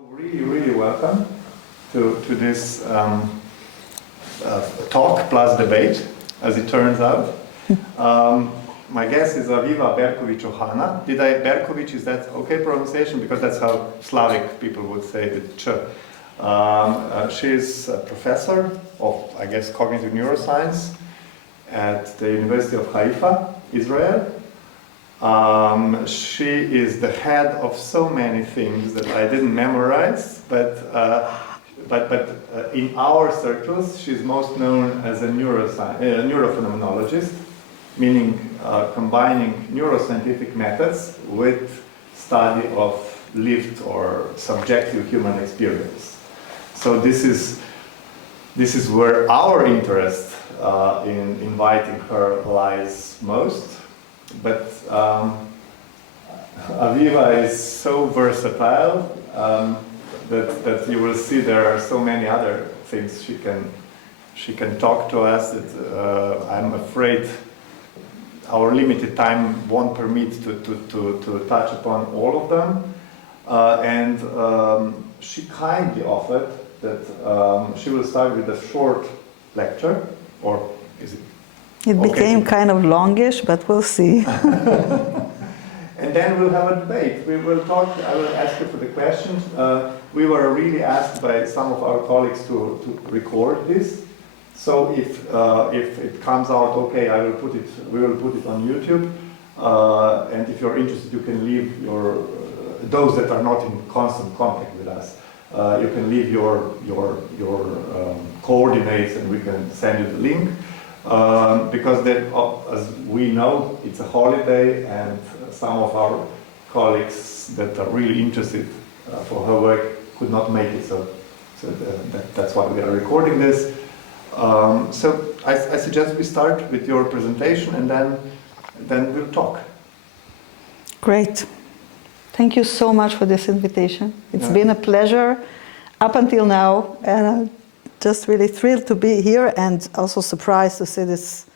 Really welcome to this talk plus debate, as it turns out. My guest is Aviva Berkovich Ohana. Berkovich, is that okay pronunciation? Because that's how Slavic people would say the ch. She's a professor of, I guess, cognitive neuroscience at the University of Haifa, Israel. She is the head of so many things that I didn't memorize, but in our circles, she's most known as a neurophenomenologist, meaning combining neuroscientific methods with study of lived or subjective human experience. So this is where our interest in inviting her lies most. But Aviva is so versatile that you will see there are so many other things she can talk to us that I'm afraid our limited time won't permit to touch upon all of them. And she kindly offered that she will start with a short lecture, or is it? It became kind of longish, but we'll see. And then we'll have a debate. We will talk, I will ask you for the questions. We were really asked by some of our colleagues to record this. So if it comes out okay, we will put it on YouTube. And if you're interested, you can leave those that are not in constant contact with us, you can leave your coordinates and we can send you the link. Because as we know, it's a holiday and some of our colleagues that are really interested for her work could not make it, so that's why we are recording this. So I suggest we start with your presentation and then we'll talk. Great. Thank you so much for this invitation. It's been a pleasure up until now, and I'm just really thrilled to be here and also surprised to see this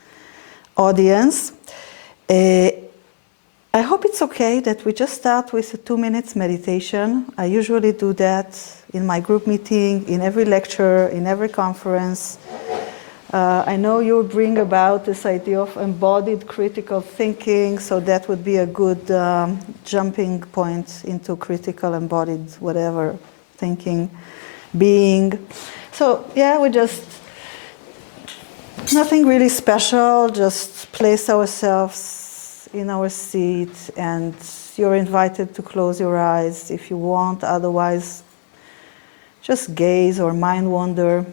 audience. I hope it's okay that we just start with a 2 minutes meditation. I usually do that in my group meeting, in every lecture, in every conference. I know you'll bring about this idea of embodied critical thinking, so that would be a good jumping point into critical embodied whatever thinking, being. So yeah, we just, nothing really special, just place ourselves in our seat, and you're invited to close your eyes if you want, otherwise just gaze or mind wander.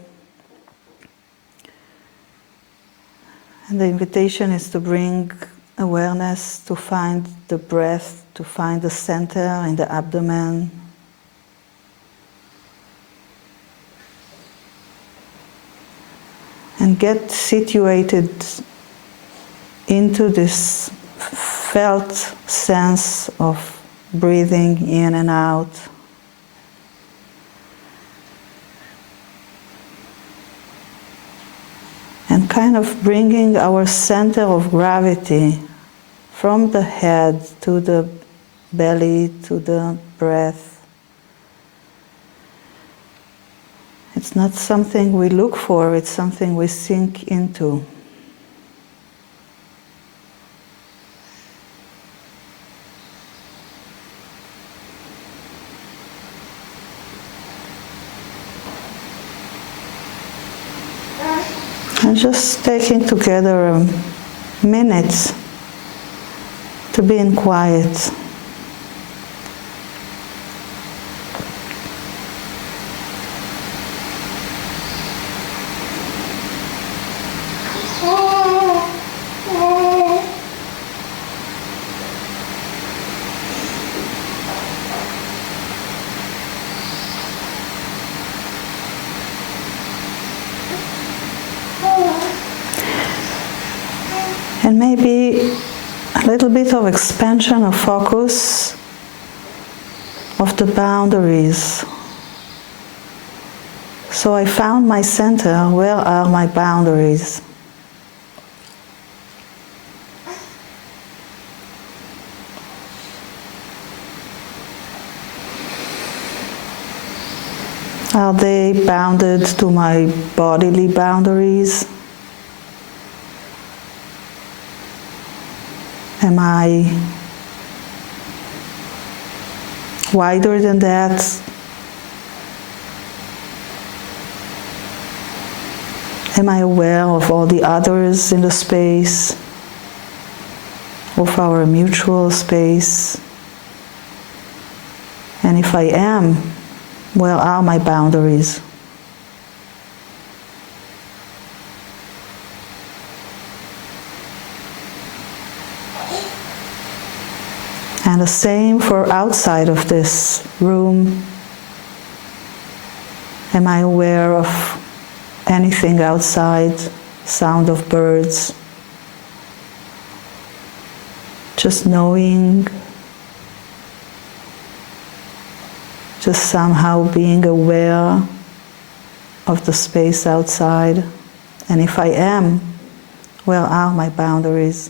And the invitation is to bring awareness, to find the breath, to find the center in the abdomen. And get situated into this felt sense of breathing in and out. And kind of bringing our center of gravity from the head to the belly, to the breath. It's not something we look for, it's something we sink into. And just taking together a minute to be in quiet. And maybe a little bit of expansion of focus of the boundaries. So I found my center. Where are my boundaries? Are they bounded to my bodily boundaries? Am I wider than that? Am I aware of all the others in the space, of our mutual space? And if I am, where are my boundaries? And the same for outside of this room. Am I aware of anything outside? Sound of birds? Just knowing, just somehow being aware of the space outside. And if I am, where are my boundaries?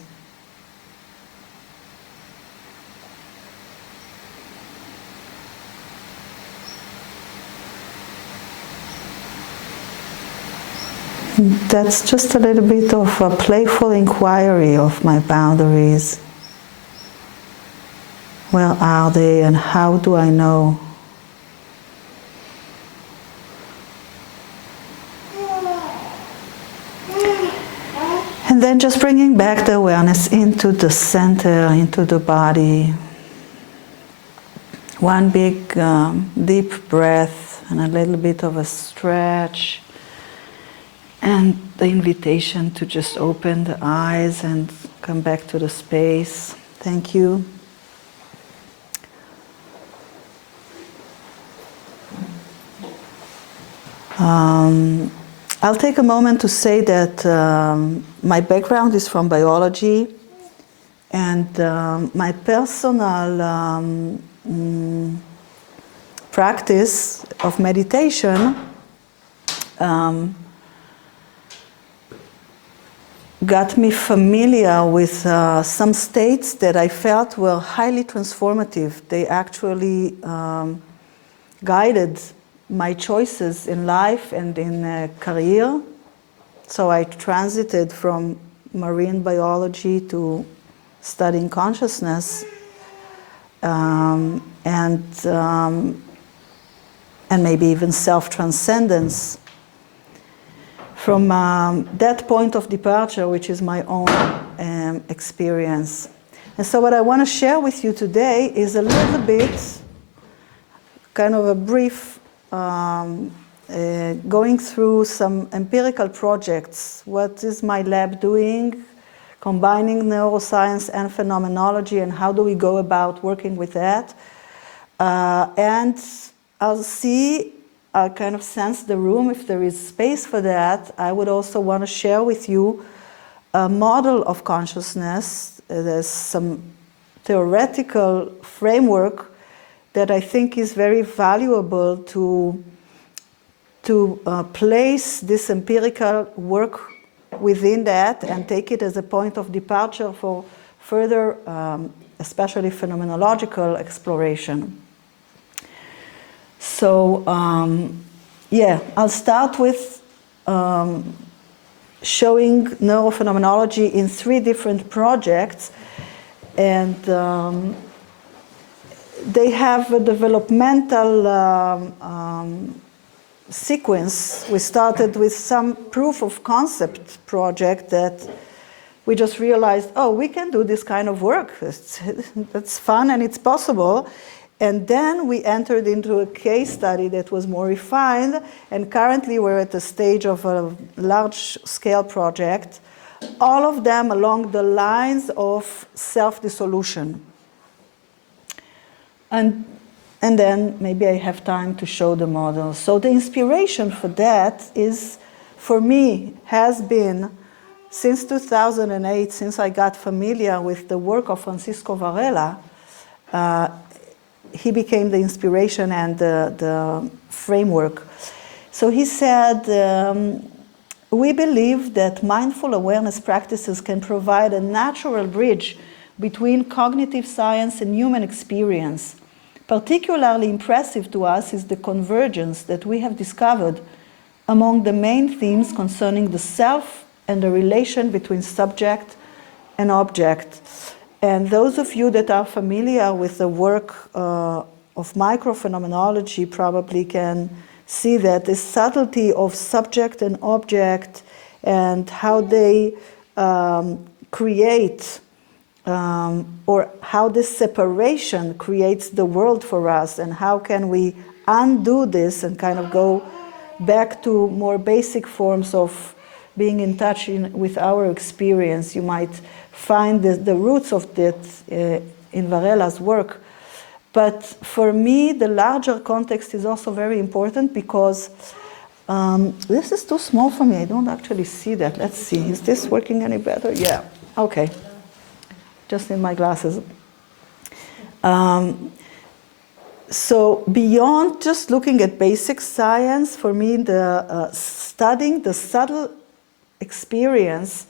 That's just a little bit of a playful inquiry of my boundaries. Where are they and how do I know? And then just bringing back the awareness into the center, into the body. One big deep breath and a little bit of a stretch. And the invitation to just open the eyes and come back to the space. Thank you. I'll take a moment to say that my background is from biology, and my personal practice of meditation got me familiar with some states that I felt were highly transformative. They actually guided my choices in life and in career. So I transited from marine biology to studying consciousness, and maybe even self-transcendence. From that point of departure, which is my own experience. And so what I want to share with you today is a little bit, kind of a brief, going through some empirical projects. What is my lab doing? Combining neuroscience and phenomenology, and how do we go about working with that? And I'll see, I'll kind of sense the room if there is space for that. I would also want to share with you a model of consciousness. There's some theoretical framework that I think is very valuable to place this empirical work within that and take it as a point of departure for further, especially phenomenological exploration. So, yeah, I'll start with showing neurophenomenology in 3 different projects, and they have a developmental sequence. We started with some proof of concept project that we just realized, oh, we can do this kind of work. That's fun and it's possible. And then we entered into a case study that was more refined, and currently we're at the stage of a large-scale project, all of them along the lines of self-dissolution. And then maybe I have time to show the model. So the inspiration for that is, for me, has been, since 2008, since I got familiar with the work of Francisco Varela, he became the inspiration and the framework. So he said, we believe that mindful awareness practices can provide a natural bridge between cognitive science and human experience particularly impressive to us is the convergence that we have discovered among the main themes concerning the self and the relation between subject and object. And those of you that are familiar with the work of microphenomenology probably can see that the subtlety of subject and object and how they create or how this separation creates the world for us, and how can we undo this and kind of go back to more basic forms of being in touch with our experience. You might find the roots of that in Varela's work. But for me, the larger context is also very important because this is too small for me. I don't actually see that. Let's see. Is this working any better? Yeah. Okay. Just in my glasses. So beyond just looking at basic science, for me, the studying the subtle experience,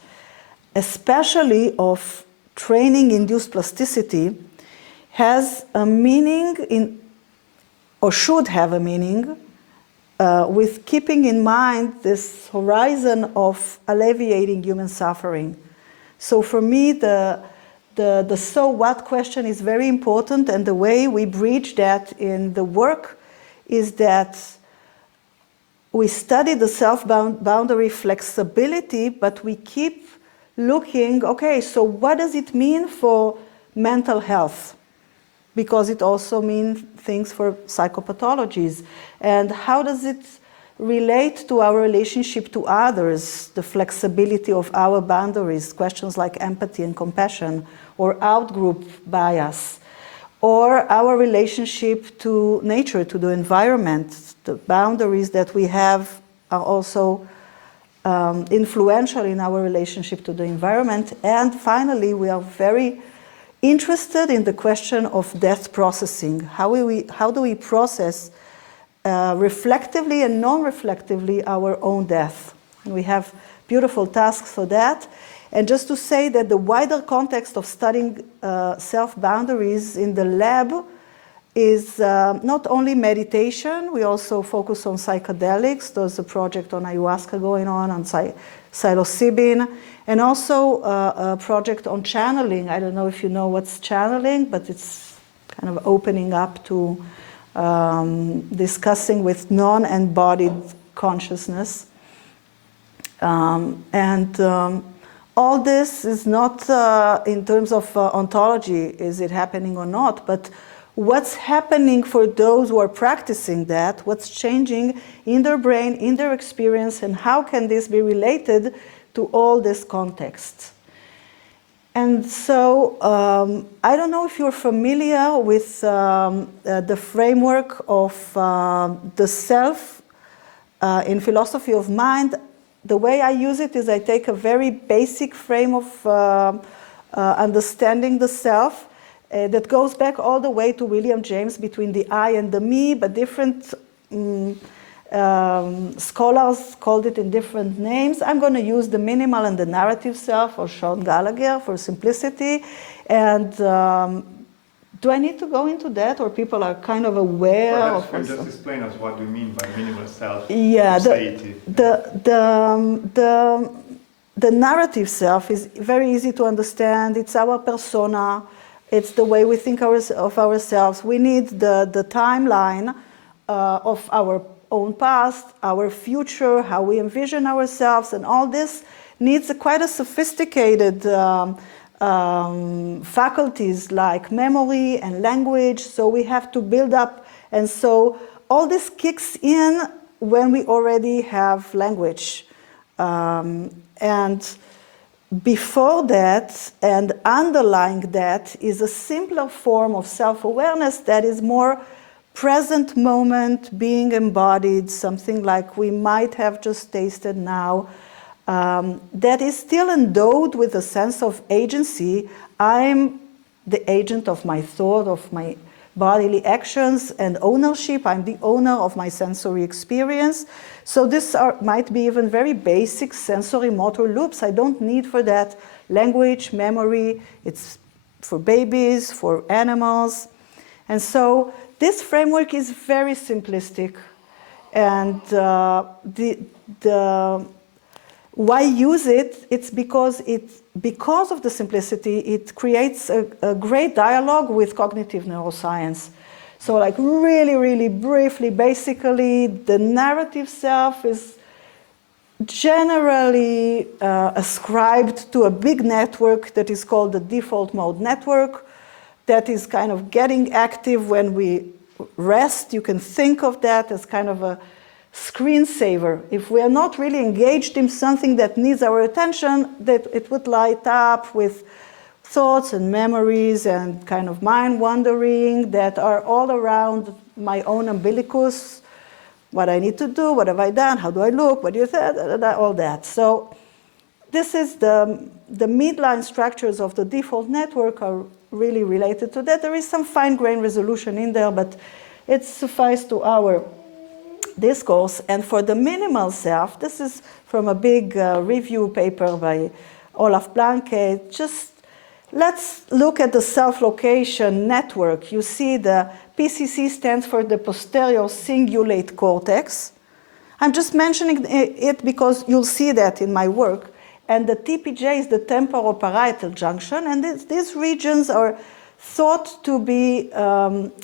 especially of training-induced plasticity, has a meaning or should have a meaning, with keeping in mind this horizon of alleviating human suffering. So for me, the so what question is very important, and the way we bridge that in the work is that we study the self-boundary flexibility, but we keep looking, okay, so what does it mean for mental health? Because it also means things for psychopathologies. And how does it relate to our relationship to others, the flexibility of our boundaries, questions like empathy and compassion, or outgroup bias, or our relationship to nature, to the environment. The boundaries that we have are also influential in our relationship to the environment. And finally, we are very interested in the question of death processing. How do we process reflectively and non-reflectively our own death? And we have beautiful tasks for that. And just to say that the wider context of studying self-boundaries in the lab is not only meditation, we also focus on psychedelics. There's a project on ayahuasca going on psilocybin, and also a project on channeling. I don't know if you know what's channeling, but it's kind of opening up to discussing with non-embodied consciousness. All this is not in terms of ontology, is it happening or not, but what's happening for those who are practicing that, what's changing in their brain, in their experience, and how can this be related to all this context. And so I don't know if you're familiar with the framework of the self in philosophy of mind. The way I use it is I take a very basic frame of understanding the self that goes back all the way to William James, between the I and the me, but different scholars called it in different names. I'm going to use the minimal and the narrative self, or Sean Gallagher, for simplicity. And do I need to go into that, or people are kind of aware of? Perhaps you just explain us what you mean by minimal self. Yeah, the narrative self is very easy to understand. It's our persona. It's the way we think of ourselves. We need the timeline of our own past, our future, how we envision ourselves, and all this needs quite a sophisticated faculties like memory and language, so we have to build up. And so all this kicks in when we already have language. And before that and underlying that is a simpler form of self-awareness that is more present moment, being embodied, something like we might have just tasted now, that is still endowed with a sense of agency. I'm the agent of my thought, of my bodily actions, and ownership. I'm the owner of my sensory experience. So this might be even very basic sensory motor loops. I don't need for that language, memory. It's for babies, for animals. And so this framework is very simplistic, and why use it? It's because of the simplicity, it creates a great dialogue with cognitive neuroscience. So like really, really briefly, basically, the narrative self is generally ascribed to a big network that is called the default mode network, that is kind of getting active when we rest. You can think of that as kind of a screensaver. If we are not really engaged in something that needs our attention, that it would light up with thoughts and memories and kind of mind wandering that are all around my own umbilicus. What I need to do, what have I done, how do I look, what do you say, all that. So this is the midline structures of the default network are really related to that. There is some fine-grained resolution in there, but it suffices to our discourse. And for the minimal self, this is from a big review paper by Olaf Blanke. Just let's look at the self-location network. You see the PCC stands for the posterior cingulate cortex. I'm just mentioning it because you'll see that in my work. And the TPJ is the temporoparietal junction. And these regions are thought to be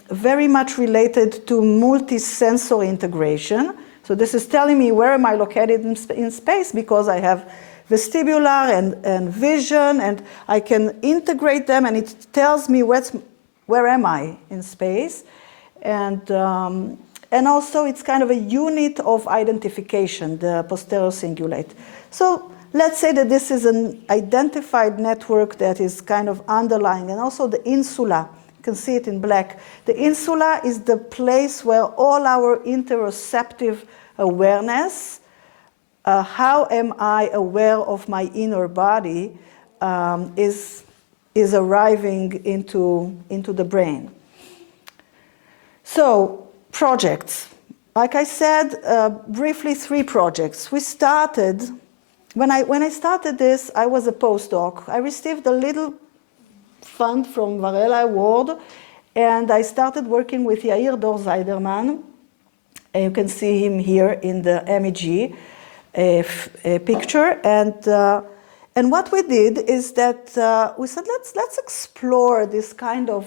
very much related to multisensory integration. So this is telling me where am I located in space, because I have vestibular and vision, and I can integrate them, and it tells me where am I in space. And also it's kind of a unit of identification, the posterior cingulate. So let's say that this is an identified network that is kind of underlying, and also the insula, you can see it in black. The insula is the place where all our interoceptive awareness, how am I aware of my inner body, is arriving into the brain. So projects. Like I said, briefly 3 projects. We started. When I started this, I was a postdoc. I received a little fund from Varela Award, and I started working with Yair Dor Zeiderman. And you can see him here in the MEG picture. And what we did is that we said, let's explore this kind of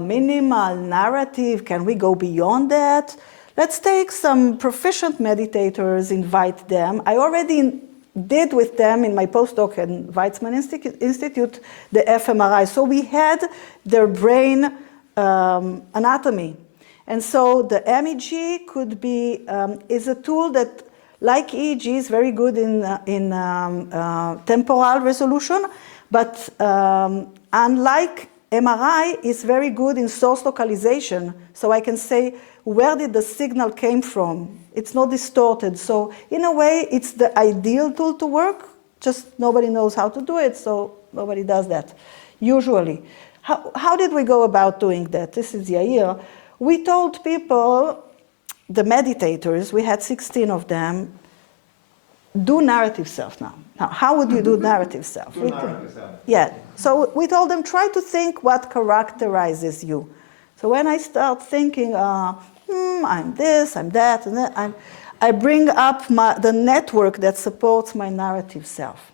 minimal narrative. Can we go beyond that? Let's take some proficient meditators, invite them. I already did with them in my postdoc at Weizmann Institute the fMRI. So we had their brain anatomy. And so the MEG could be, is a tool that, like EEG, is very good in temporal resolution, but unlike MRI, is very good in source localization. So I can say, where did the signal came from? It's not distorted. So in a way, it's the ideal tool to work. Just nobody knows how to do it, so nobody does that, usually. How did we go about doing that? This is Yair. We told people, the meditators, we had 16 of them, do narrative self now. Now, how would you do narrative self? Do narrative self. Yeah. So we told them, try to think what characterizes you. So when I start thinking, I'm this, I'm that, and that, I bring up the network that supports my narrative self.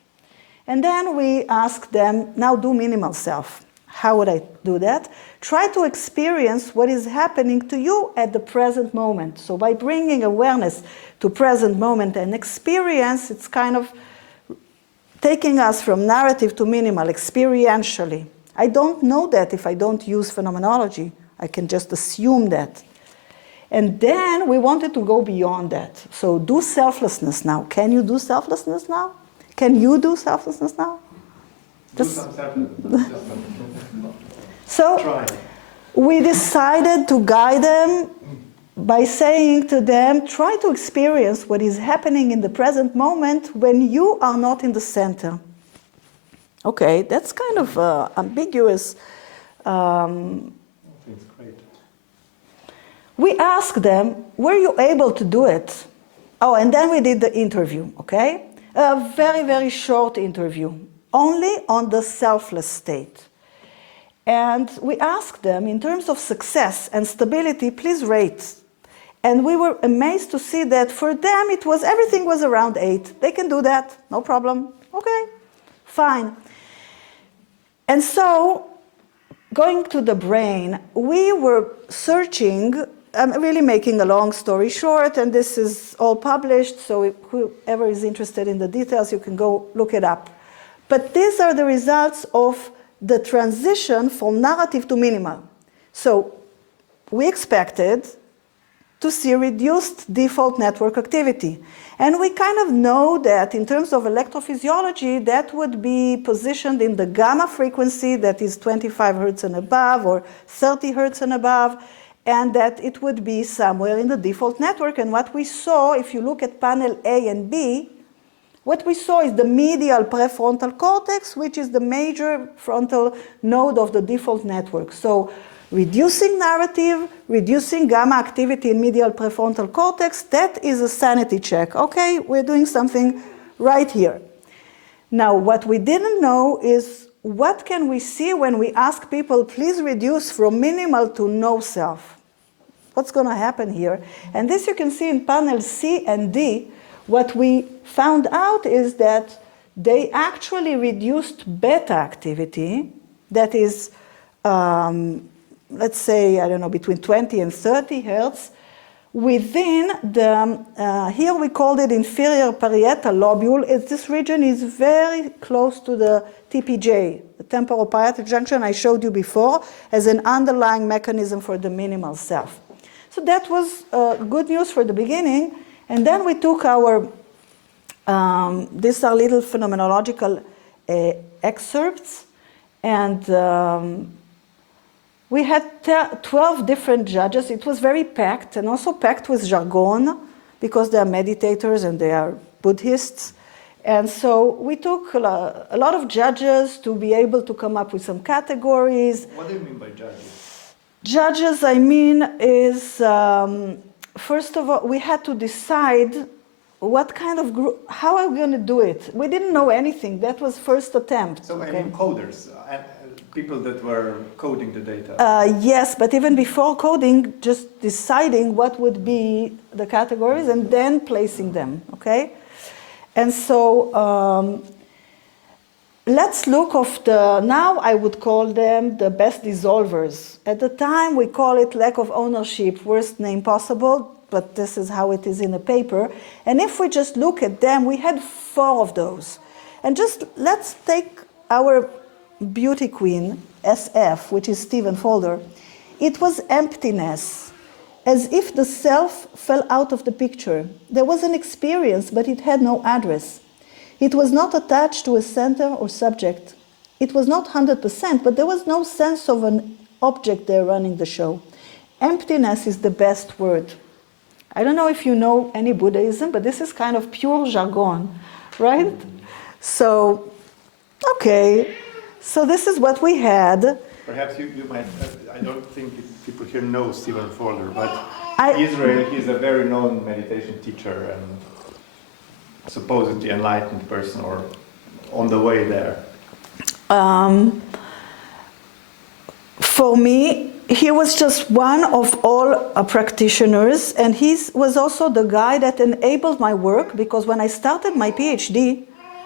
And then we ask them, now do minimal self. How would I do that? Try to experience what is happening to you at the present moment. So by bringing awareness to present moment and experience, it's kind of taking us from narrative to minimal experientially. I don't know that if I don't use phenomenology. I can just assume that. And then we wanted to go beyond that. So do selflessness now. Can you do selflessness now? Can you do selflessness now? Do some selflessness. So try. We decided to guide them by saying to them, try to experience what is happening in the present moment when you are not in the center. Okay, that's kind of ambiguous. It's great. We asked them, were you able to do it? Oh, and then we did the interview, okay? A very, very short interview, only on the selfless state. And we asked them, in terms of success and stability, please rate. And we were amazed to see that for them, everything was around 8. They can do that, no problem. Okay, fine. And so, going to the brain, we were searching. I'm really making a long story short, and this is all published, so whoever is interested in the details, you can go look it up. But these are the results of the transition from narrative to minimal. So we expected to see reduced default network activity. And we kind of know that in terms of electrophysiology, that would be positioned in the gamma frequency that is 25 hertz and above, or 30 hertz and above, and that it would be somewhere in the default network. And what we saw, if you look at panel A and B, what we saw is the medial prefrontal cortex, which is the major frontal node of the default network. So reducing narrative, reducing gamma activity in medial prefrontal cortex, that is a sanity check. Okay, we're doing something right here. Now, what we didn't know is what can we see when we ask people, please reduce from minimal to no self? What's going to happen here? And this you can see in panel C and D. What we found out is that they actually reduced beta activity, that is, let's say, I don't know, between 20 and 30 hertz, within the, here we called it inferior parietal lobule. This region is very close to the TPJ, the temporoparietal junction I showed you before, as an underlying mechanism for the minimal self. So that was good news for the beginning. And then we took our, these are little phenomenological excerpts, and we had 12 different judges. It was very packed, and also packed with jargon, because they are meditators and they are Buddhists. And so we took a lot of judges to be able to come up with some categories. What do you mean by judges? Judges, I mean, is, first of all, we had to decide what kind of group, how are we going to do it? We didn't know anything. That was first attempt. So okay? I mean coders, people that were coding the data. Yes, but even before coding, just deciding what would be the categories and then placing them, okay? And so let's look of the, now I would call them the best dissolvers. At the time, we call it lack of ownership, worst name possible, but this is how it is in the paper. And if we just look at them, we had 4 of those. And just let's take our beauty queen, SF, which is Stephen Folder. It was emptiness, as if the self fell out of the picture. There was an experience, but it had no address. It was not attached to a center or subject. It was not 100%, but there was no sense of an object there running the show. Emptiness is the best word. I don't know if you know any Buddhism, but this is kind of pure jargon, right? So, okay. So this is what we had. Perhaps you might, I don't think people here know Stephen Folder, but Israel, he's a very known meditation teacher and supposedly enlightened person, or on the way there. For me, he was just one of all practitioners, and he was also the guy that enabled my work, because when I started my PhD,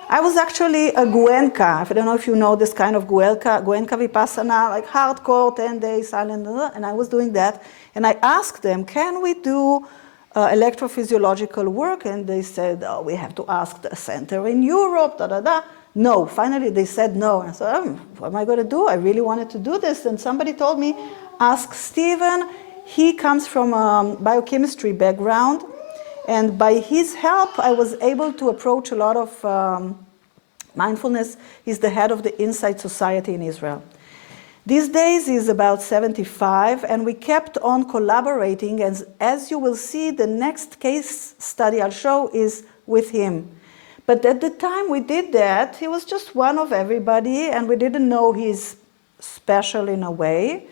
I was actually a Goenka. I don't know if you know this kind of Goenka Vipassana, like hardcore, 10 days, silent, and I was doing that. And I asked them, can we do electrophysiological work? And they said, oh, we have to ask the center in Europe, da-da-da. No, finally they said no. And I said, what am I going to do? I really wanted to do this. And somebody told me, ask Stephen. He comes from a biochemistry background. And by his help, I was able to approach a lot of mindfulness. He's the head of the Insight Society in Israel. These days, he's about 75, and we kept on collaborating. And as you will see, the next case study I'll show is with him. But at the time we did that, he was just one of everybody, and we didn't know he's special in a way.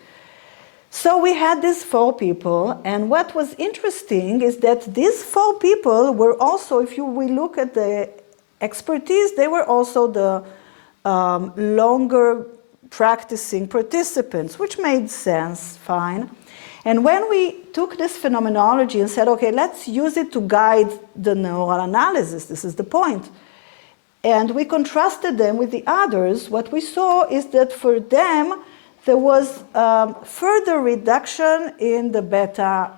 So we had these 4 people, and what was interesting is that these 4 people were also, if we look at the expertise, they were also the longer practicing participants, which made sense, fine. And when we took this phenomenology and said, okay, let's use it to guide the neural analysis, this is the point. And we contrasted them with the others, what we saw is that for them, there was further reduction in the beta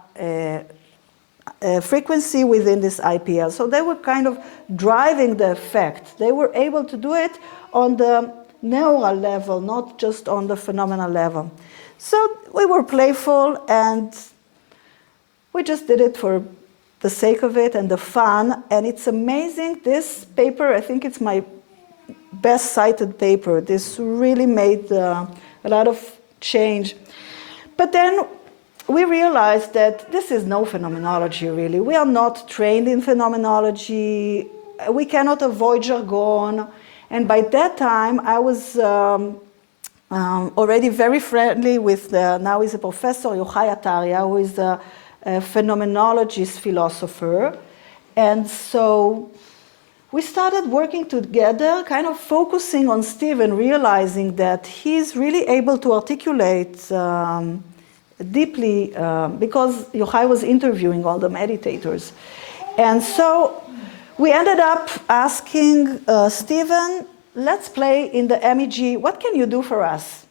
frequency within this IPL. So they were kind of driving the effect. They were able to do it on the neural level, not just on the phenomenal level. So we were playful and we just did it for the sake of it and the fun. And it's amazing, this paper, I think it's my best cited paper. This really made a lot of change. But then we realized that this is no phenomenology, really. We are not trained in phenomenology. We cannot avoid jargon. And by that time, I was already very friendly with now he's a professor, Yochai Ataria, who is a phenomenologist philosopher. And so we started working together, kind of focusing on Steve and realizing that he's really able to articulate deeply, because Yochai was interviewing all the meditators. And so we ended up asking Stephen, let's play in the MEG, what can you do for us?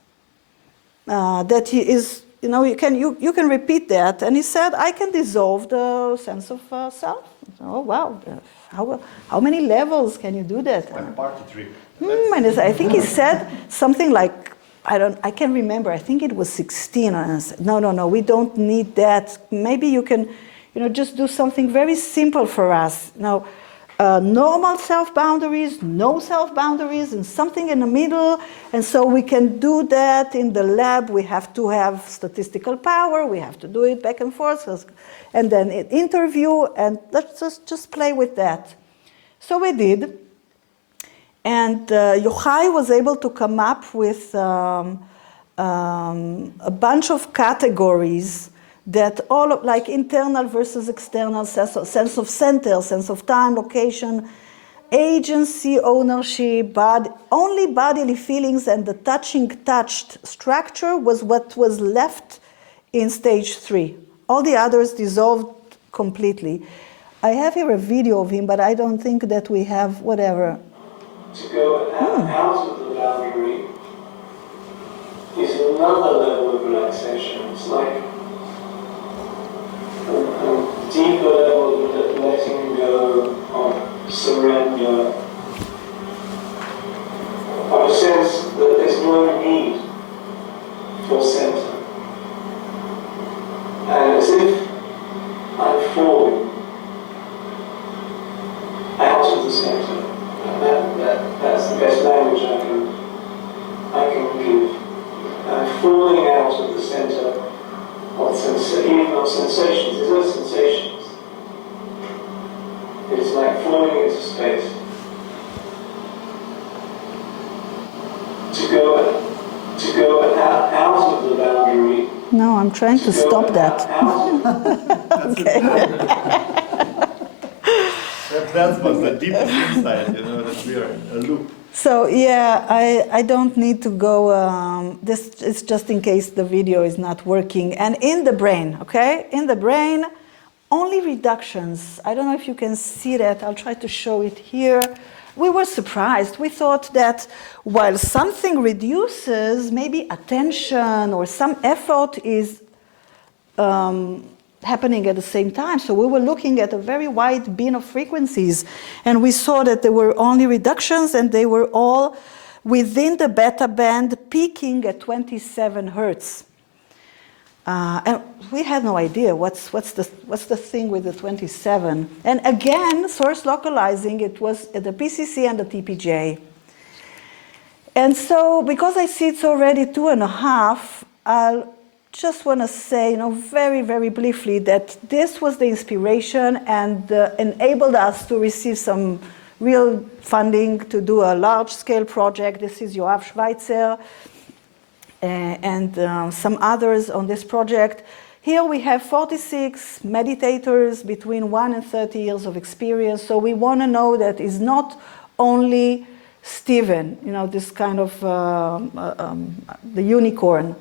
That he is, you know, you can repeat that. And he said, I can dissolve the sense of self. Oh, wow. How many levels can you do that? Like a party trick. And I think he said something like, I can't remember, I think it was 16. And I said, no, we don't need that. Maybe you can, just do something very simple for us. Now, normal self-boundaries, no self-boundaries, and something in the middle. And so we can do that in the lab. We have to have statistical power. We have to do it back and forth. And then an interview, and let's just play with that. So we did. And Yochai was able to come up with a bunch of categories that all like internal versus external, sense of center, sense of time, location, agency, ownership, only bodily feelings and the touched structure was what was left in stage 3. All the others dissolved completely. I have here a video of him, but I don't think that we have whatever. To go out of the boundary is another level of relaxation. It's like a deeper level of letting go, of surrender, of a sense that there's no need for center. And as if I'm falling out of the center. That's the best language I can give. I'm falling out of the center of even of sensations. There's no sensations. It's like falling into space. To go out of the boundary. No, I'm trying to stop that. Okay. That was the deepest insight, that we are in a loop. So yeah, I don't need to go, this is just in case the video is not working. And in the brain, okay? In the brain, only reductions. I don't know if you can see that. I'll try to show it here. We were surprised. We thought that while something reduces, maybe attention or some effort is happening at the same time. So we were looking at a very wide bin of frequencies, and we saw that there were only reductions, and they were all within the beta band, peaking at 27 hertz. And we had no idea what's the thing with the 27. And again, source localizing, it was at the PCC and the TPJ. And so, because I see it's already 2.5, I'll just want to say, very, very briefly that this was the inspiration and enabled us to receive some real funding to do a large-scale project. This is Yoav Schweitzer and some others on this project. Here we have 46 meditators between 1 and 30 years of experience. So we want to know that it's not only Stephen, this kind of the unicorn.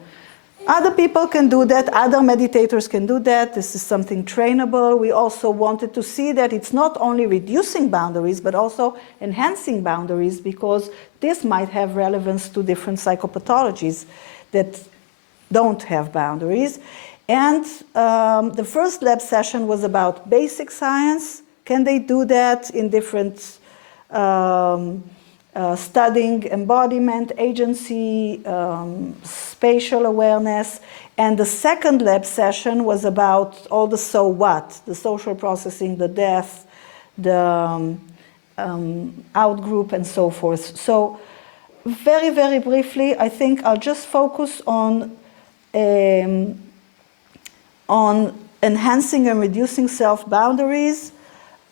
Other people can do that, other meditators can do that. This is something trainable. We also wanted to see that it's not only reducing boundaries, but also enhancing boundaries, because this might have relevance to different psychopathologies that don't have boundaries. And the first lab session was about basic science. Can they do that in different studying embodiment, agency, spatial awareness. And the second lab session was about all the so what, the social processing, the death, the out-group, and so forth. So very, very briefly, I think I'll just focus on enhancing and reducing self-boundaries.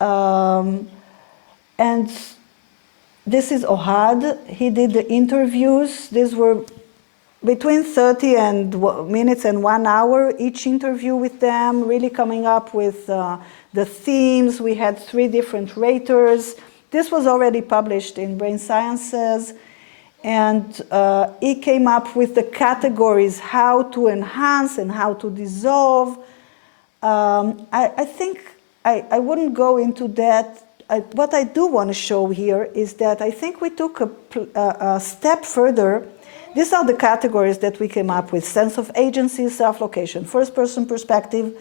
And this is Ohad. He did the interviews. These were between 30 minutes and 1 hour, each interview with them, really coming up with the themes. We had 3 different raters. This was already published in Brain Sciences. And he came up with the categories, how to enhance and how to dissolve. I think I wouldn't go into that. What I do want to show here is that I think we took a step further. These are the categories that we came up with: sense of agency, self-location, first-person perspective,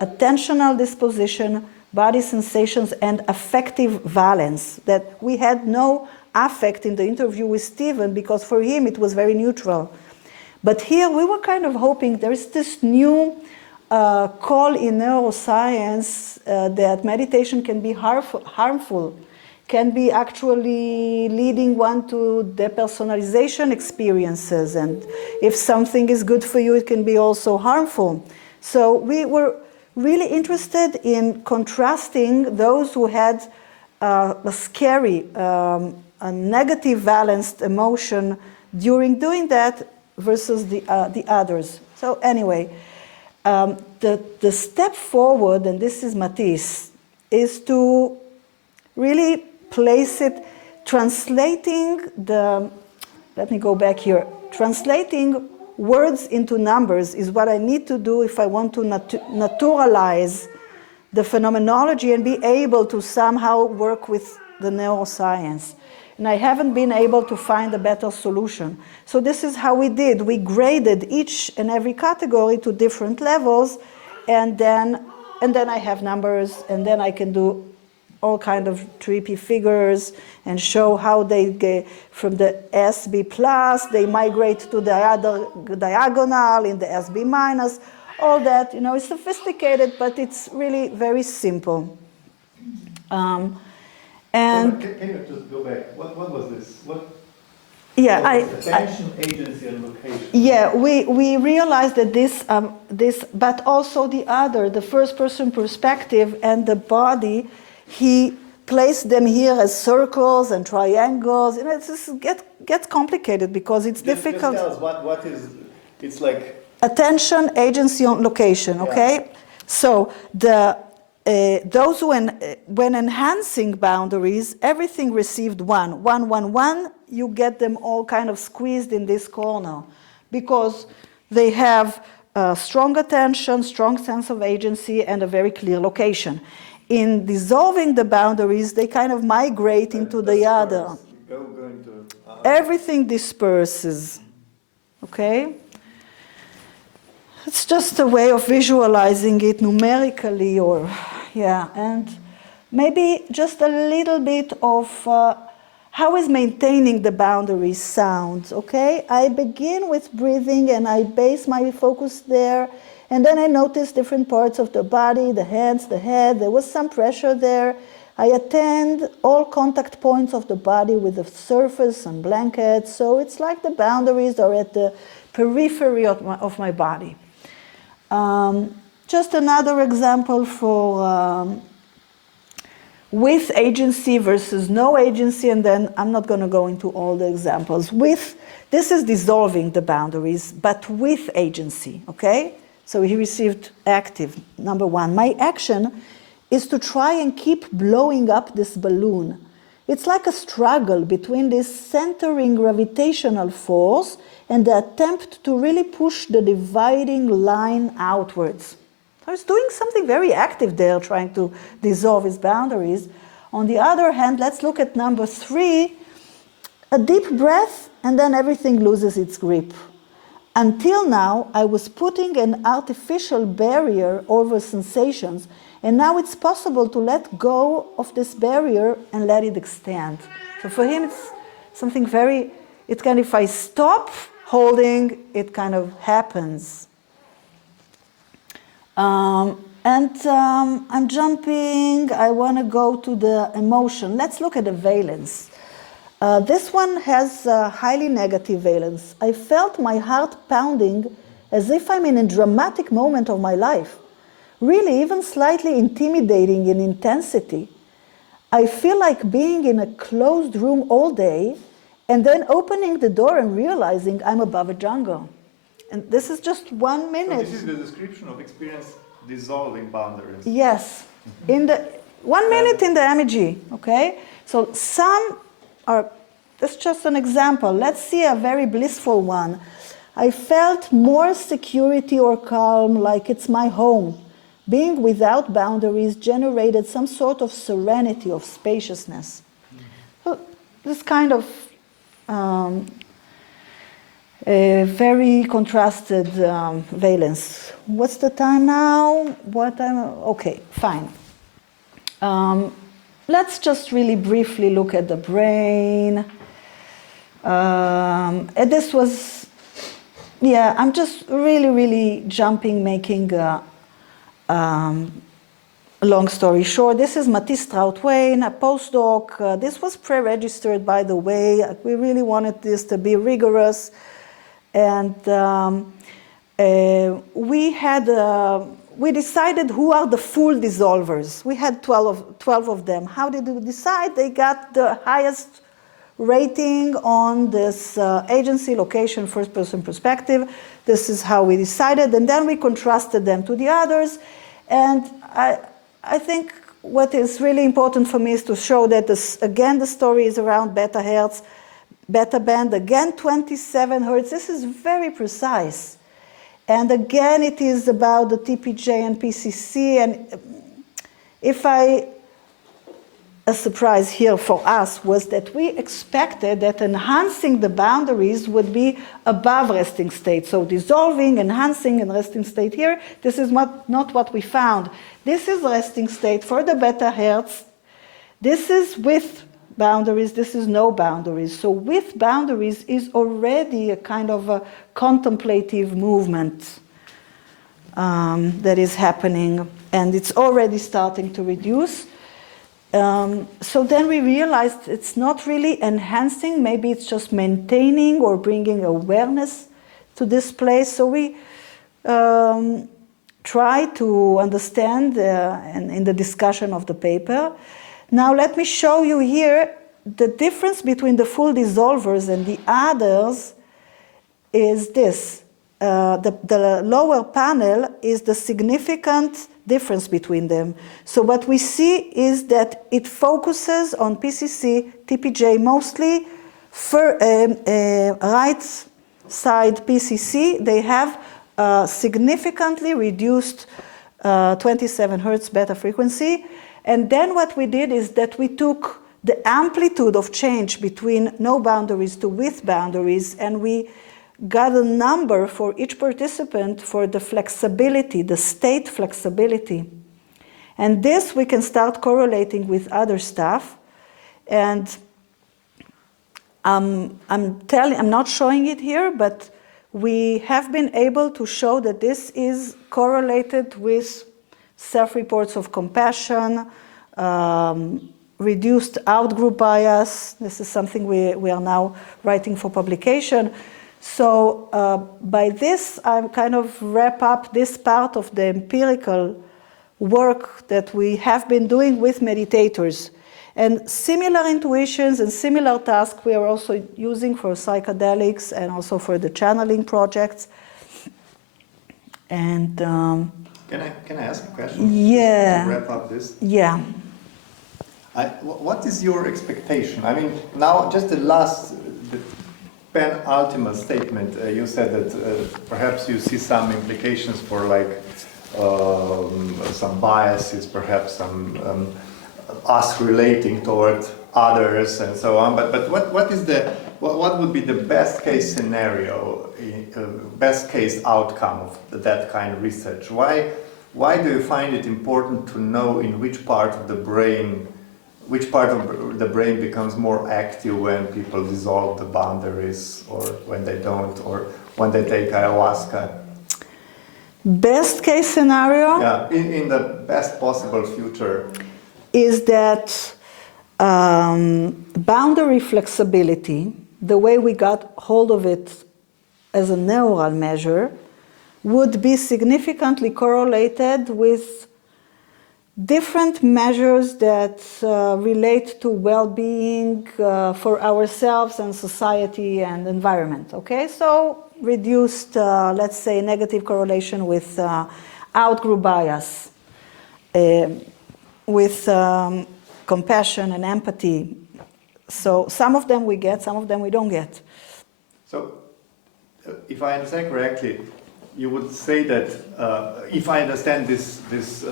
attentional disposition, body sensations, and affective valence. That we had no affect in the interview with Stephen, because for him it was very neutral. But here we were kind of hoping there is this new call in neuroscience that meditation can be harmful, can be actually leading one to depersonalization experiences. And if something is good for you, it can be also harmful. So we were really interested in contrasting those who had a scary, a negative valenced emotion during doing that versus the others. So anyway, the step forward, and this is Matisse, is to really place it, translating let me go back here, translating words into numbers is what I need to do if I want to naturalize the phenomenology and be able to somehow work with the neuroscience. And I haven't been able to find a better solution. So this is how we did. We graded each and every category to different levels, and then I have numbers, and then I can do all kind of trippy figures and show how they get from the SB plus, they migrate to the other diagonal in the SB minus. All that, is sophisticated, but it's really very simple. And can you just go back? What was this? Yeah, attention, agency, and location. Yeah, we realized that this, but also the first-person perspective and the body, he placed them here as circles and triangles. It just gets complicated because it's difficult. Just tell us what is, it's like... Attention, agency, and location, okay? Yeah. So those who, when enhancing boundaries, everything received 1. 1, 1, 1, you get them all kind of squeezed in this corner because they have strong attention, strong sense of agency, and a very clear location. In dissolving the boundaries, they kind of migrate into the other. Everything disperses, okay? It's just a way of visualizing it numerically, and maybe just a little bit of how is maintaining the boundaries sound, okay? I begin with breathing and I base my focus there, and then I notice different parts of the body, the hands, the head. There was some pressure there. I attend all contact points of the body with the surface and blankets, so it's like the boundaries are at the periphery of my body. Just another example for with agency versus no agency, and then I'm not going to go into all the examples. This is dissolving the boundaries, but with agency, okay? So he received active, number 1. My action is to try and keep blowing up this balloon. it's like a struggle between this centering gravitational force and the attempt to really push the dividing line outwards. So he's doing something very active there, trying to dissolve his boundaries. On the other hand, let's look at number 3, a deep breath, and then everything loses its grip. Until now, I was putting an artificial barrier over sensations, and now it's possible to let go of this barrier and let it extend. So for him, it's something very, it kind of, if I stop holding, it kind of happens. I'm jumping, I want to go to the emotion. Let's look at the valence. This one has a highly negative valence. I felt my heart pounding as if I'm in a dramatic moment of my life. Really, even slightly intimidating in intensity. I feel like being in a closed room all day and then opening the door and realizing I'm above a jungle. And this is just 1 minute. So this is the description of experience dissolving boundaries. Yes, in the 1 minute in the MEG, okay? So some are, that's just an example. Let's see a very blissful one. I felt more security or calm, like it's my home. Being without boundaries generated some sort of serenity, of spaciousness. So this kind of a very contrasted valence. What's the time now? Okay, fine. Let's just really briefly look at the brain. And this was, yeah, I'm just really jumping, making a long story short. This is Matisse Strout-Wayne, a postdoc. This was pre-registered, by the way. We really wanted this to be rigorous. And we decided who are the full dissolvers. We had 12 of them. How did we decide? They got the highest rating on this agency, location, first-person perspective. This is how we decided. And then we contrasted them to the others. And I think what is really important for me is to show that, again, the story is around beta hertz. Beta band, again 27 hertz. This is very precise. And again, it is about the TPJ and PCC. And a surprise here for us was that we expected that enhancing the boundaries would be above resting state. So dissolving, enhancing, and resting state here. This is not what we found. This is resting state for the beta hertz. This is with boundaries, this is no boundaries. So with boundaries is already a kind of a contemplative movement that is happening, and it's already starting to reduce. So then we realized it's not really enhancing, maybe it's just maintaining or bringing awareness to this place. So we try to understand in the discussion of the paper. Now let me show you here the difference between the full dissolvers and the others is this. The lower panel is the significant difference between them. So what we see is that it focuses on PCC, TPJ mostly. For right side PCC, they have significantly reduced 27 hertz beta frequency. And then what we did is that we took the amplitude of change between no boundaries to with boundaries, and we got a number for each participant for the flexibility, the state flexibility. And this we can start correlating with other stuff. And I'm not showing it here, but we have been able to show that this is correlated with self-reports of compassion, reduced out-group bias. This is something we are now writing for publication. So by this, I kind of wrap up this part of the empirical work that we have been doing with meditators. And similar intuitions and similar tasks we are also using for psychedelics and also for the channeling projects. And Can I ask a question? Yeah. To wrap up this? Yeah. What is your expectation? I mean, now just the penultimate statement, you said that perhaps you see some implications for like some biases, perhaps some us relating toward others and so on. But what would be the best case scenario, best case outcome of that kind of research? Why do you find it important to know in which part of the brain becomes more active when people dissolve the boundaries, or when they don't, or when they take ayahuasca? Best case scenario? Yeah, in the best possible future. Is that boundary flexibility, the way we got hold of it as a neural measure, would be significantly correlated with different measures that relate to well-being for ourselves and society and environment, okay? So reduced, let's say, negative correlation with out-group bias, with compassion and empathy. So some of them we get, some of them we don't get. So if I understand correctly, you would say that, if I understand this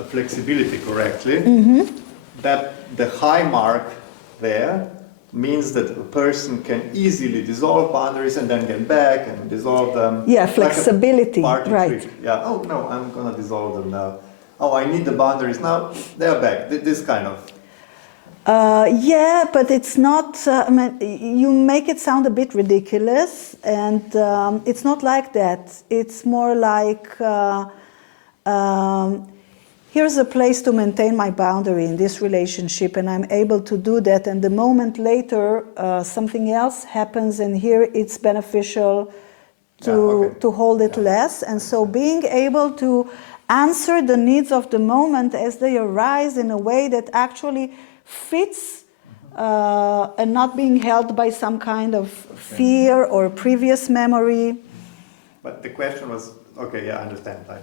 flexibility correctly, that the high mark there means that a person can easily dissolve boundaries and then get back and dissolve them. Yeah, flexibility, like right. Trick. Yeah, oh no, I'm gonna dissolve them now. Oh, I need the boundaries now, they're back, this kind of. Yeah, but it's not, I mean, you make it sound a bit ridiculous, and it's not like that. It's more like, here's a place to maintain my boundary in this relationship, and I'm able to do that, and the moment later something else happens, and here it's beneficial to hold it less. And so being able to answer the needs of the moment as they arise in a way that actually fits and not being held by some kind of fear or previous memory. But the question was, okay, yeah, I understand. I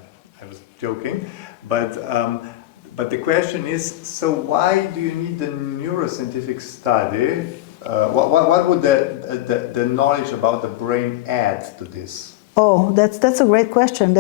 was joking, but the question is, so why do you need the neuroscientific study? What would the knowledge about the brain add to this? Oh, that's a great question.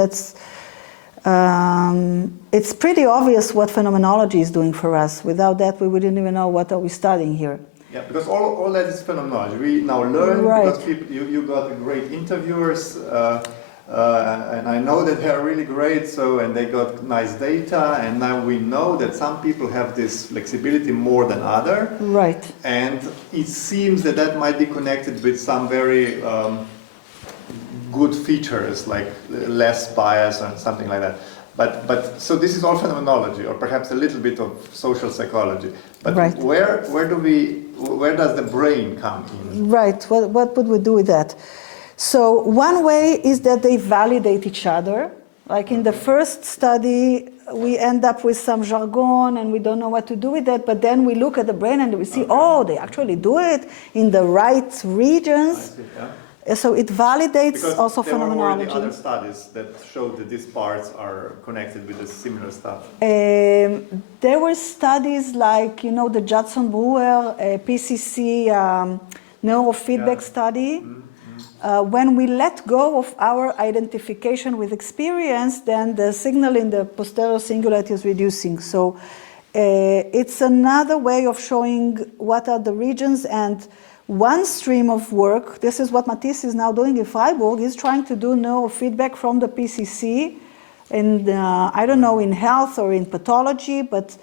It's pretty obvious what phenomenology is doing for us. Without that, we wouldn't even know what are we studying here. Yeah, because all that is phenomenology. We now learn, because you got great interviewers, and I know that they are really great. So, and they got nice data, and now we know that some people have this flexibility more than other. Right. And it seems that might be connected with some very good features, like less bias or something like that. But so this is all phenomenology, or perhaps a little bit of social psychology. But where does the brain come in? Right. What would we do with that? So one way is that they validate each other. Like in the first study, we end up with some jargon and we don't know what to do with that. But then we look at the brain and we see, oh, they actually do it in the right regions. I see, yeah. So it validates because also there phenomenology. There were already other studies that showed that these parts are connected with the similar stuff. There were studies like, the Judson Brewer PCC neurofeedback study. When we let go of our identification with experience, then the signal in the posterior cingulate is reducing. So it's another way of showing what are the regions. And one stream of work, this is what Matisse is now doing in Freiburg, is trying to do neurofeedback from the PCC, and I don't know, in health or in pathology, but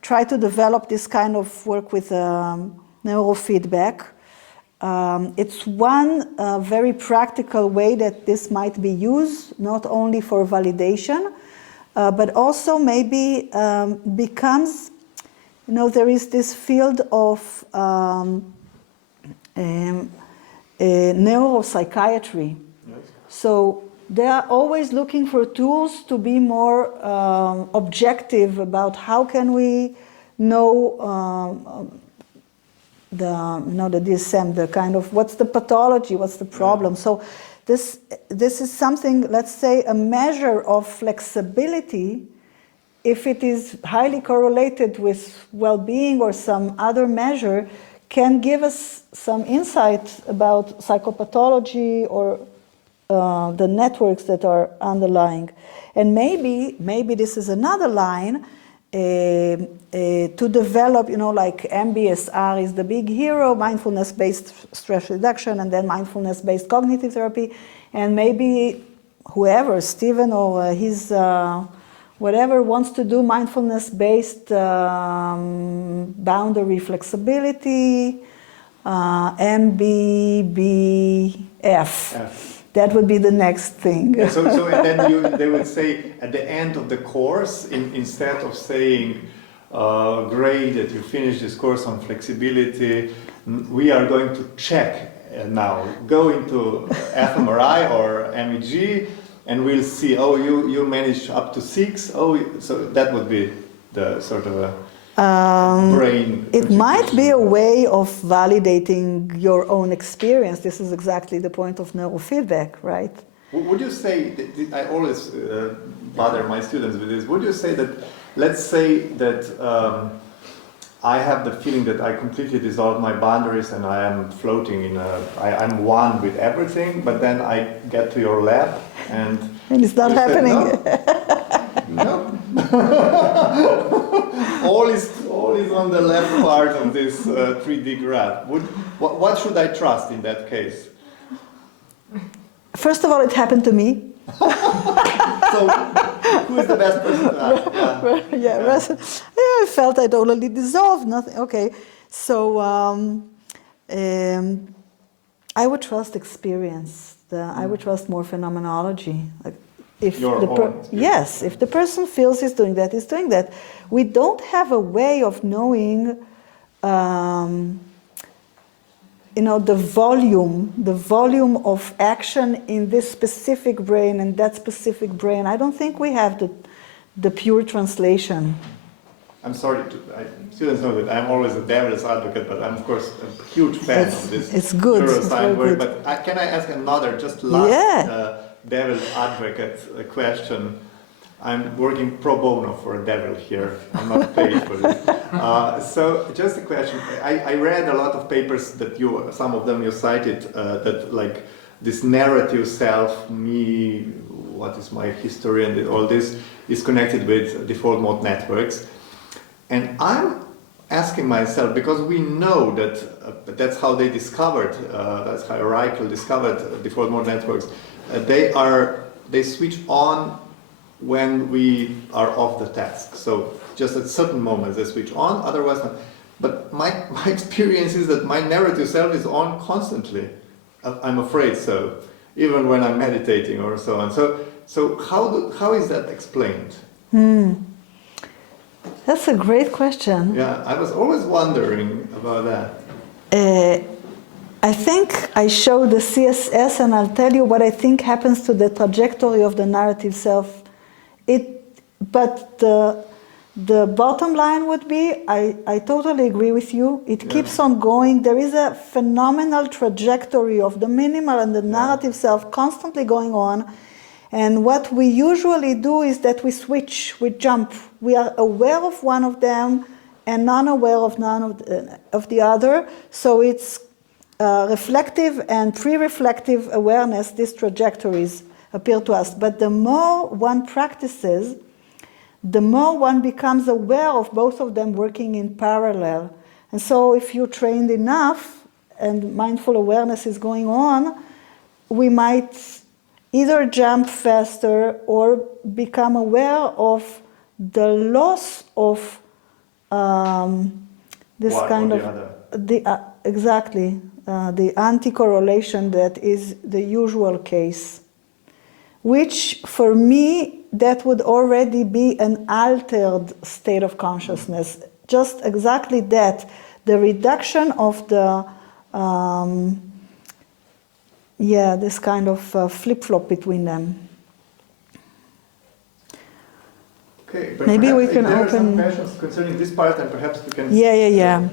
try to develop this kind of work with neurofeedback. It's one very practical way that this might be used, not only for validation, but also maybe becomes, there is this field of neuropsychiatry. Yes. So they are always looking for tools to be more objective about how can we know the DSM, the kind of what's the pathology, what's the problem. So this is something, let's say, a measure of flexibility if it is highly correlated with well-being or some other measure, can give us some insight about psychopathology or the networks that are underlying. And maybe this is another line to develop, like MBSR is the big hero, mindfulness-based stress reduction, and then mindfulness-based cognitive therapy. And maybe whoever, Stephen or his whatever, wants to do mindfulness-based boundary flexibility, MBBF. That would be the next thing. So and then they would say at the end of the course, instead of saying, great that you finished this course on flexibility, we are going to check now. Go into fMRI or MEG, and we'll see, you managed up to 6. So that would be the sort of a brain. It might be a way of validating your own experience. This is exactly the point of neurofeedback, right? Would you say, I always bother my students with this, would you say that, let's say that I have the feeling that I completely dissolved my boundaries and I am floating I'm one with everything, but then I get to your lab and it's not happening. No. all is on the left part of this 3D graph. What should I trust in that case? First of all, it happened to me. So, who is the best person to ask? Yeah. I felt I totally dissolved. Nothing. Okay. So I would trust experience. I would trust more phenomenology. Like if yes, if the person feels he's doing that, he's doing that. We don't have a way of knowing, the volume of action in this specific brain and that specific brain. I don't think we have the pure translation. I'm sorry, students know that I'm always a devil's advocate, but I'm of course a huge fan of this neuroscience work. But can I ask another, just last devil's advocate question? I'm working pro bono for a devil here. I'm not paid for this. So just a question. I read a lot of papers that some of them you cited, that like this narrative self, me, what is my history, and all this is connected with default mode networks. And I'm asking myself, because we know that that's how they discovered, that's how Reichel discovered default mode networks. They switch on when we are off the task. So just at certain moments they switch on, otherwise not. But my experience is that my narrative self is on constantly. I'm afraid so, even when I'm meditating or so on. So how is that explained? That's a great question. Yeah, I was always wondering about that. I think I show the CSS and I'll tell you what I think happens to the trajectory of the narrative self. But the bottom line would be, I totally agree with you. It keeps on going. There is a phenomenal trajectory of the minimal and the narrative self constantly going on. And what we usually do is that we switch, we jump. We are aware of one of them and non-aware of none of the other. So it's reflective and pre-reflective awareness, these trajectories appear to us. But the more one practices, the more one becomes aware of both of them working in parallel. And so if you're trained enough and mindful awareness is going on, we might either jump faster or become aware of the loss of this one kind or of the other. Exactly the anti-correlation that is the usual case, which for me that would already be an altered state of consciousness. Just exactly that, the reduction of the this kind of flip-flop between them. Okay, but maybe we can there open. Are some questions concerning this part, and perhaps we can. Yeah.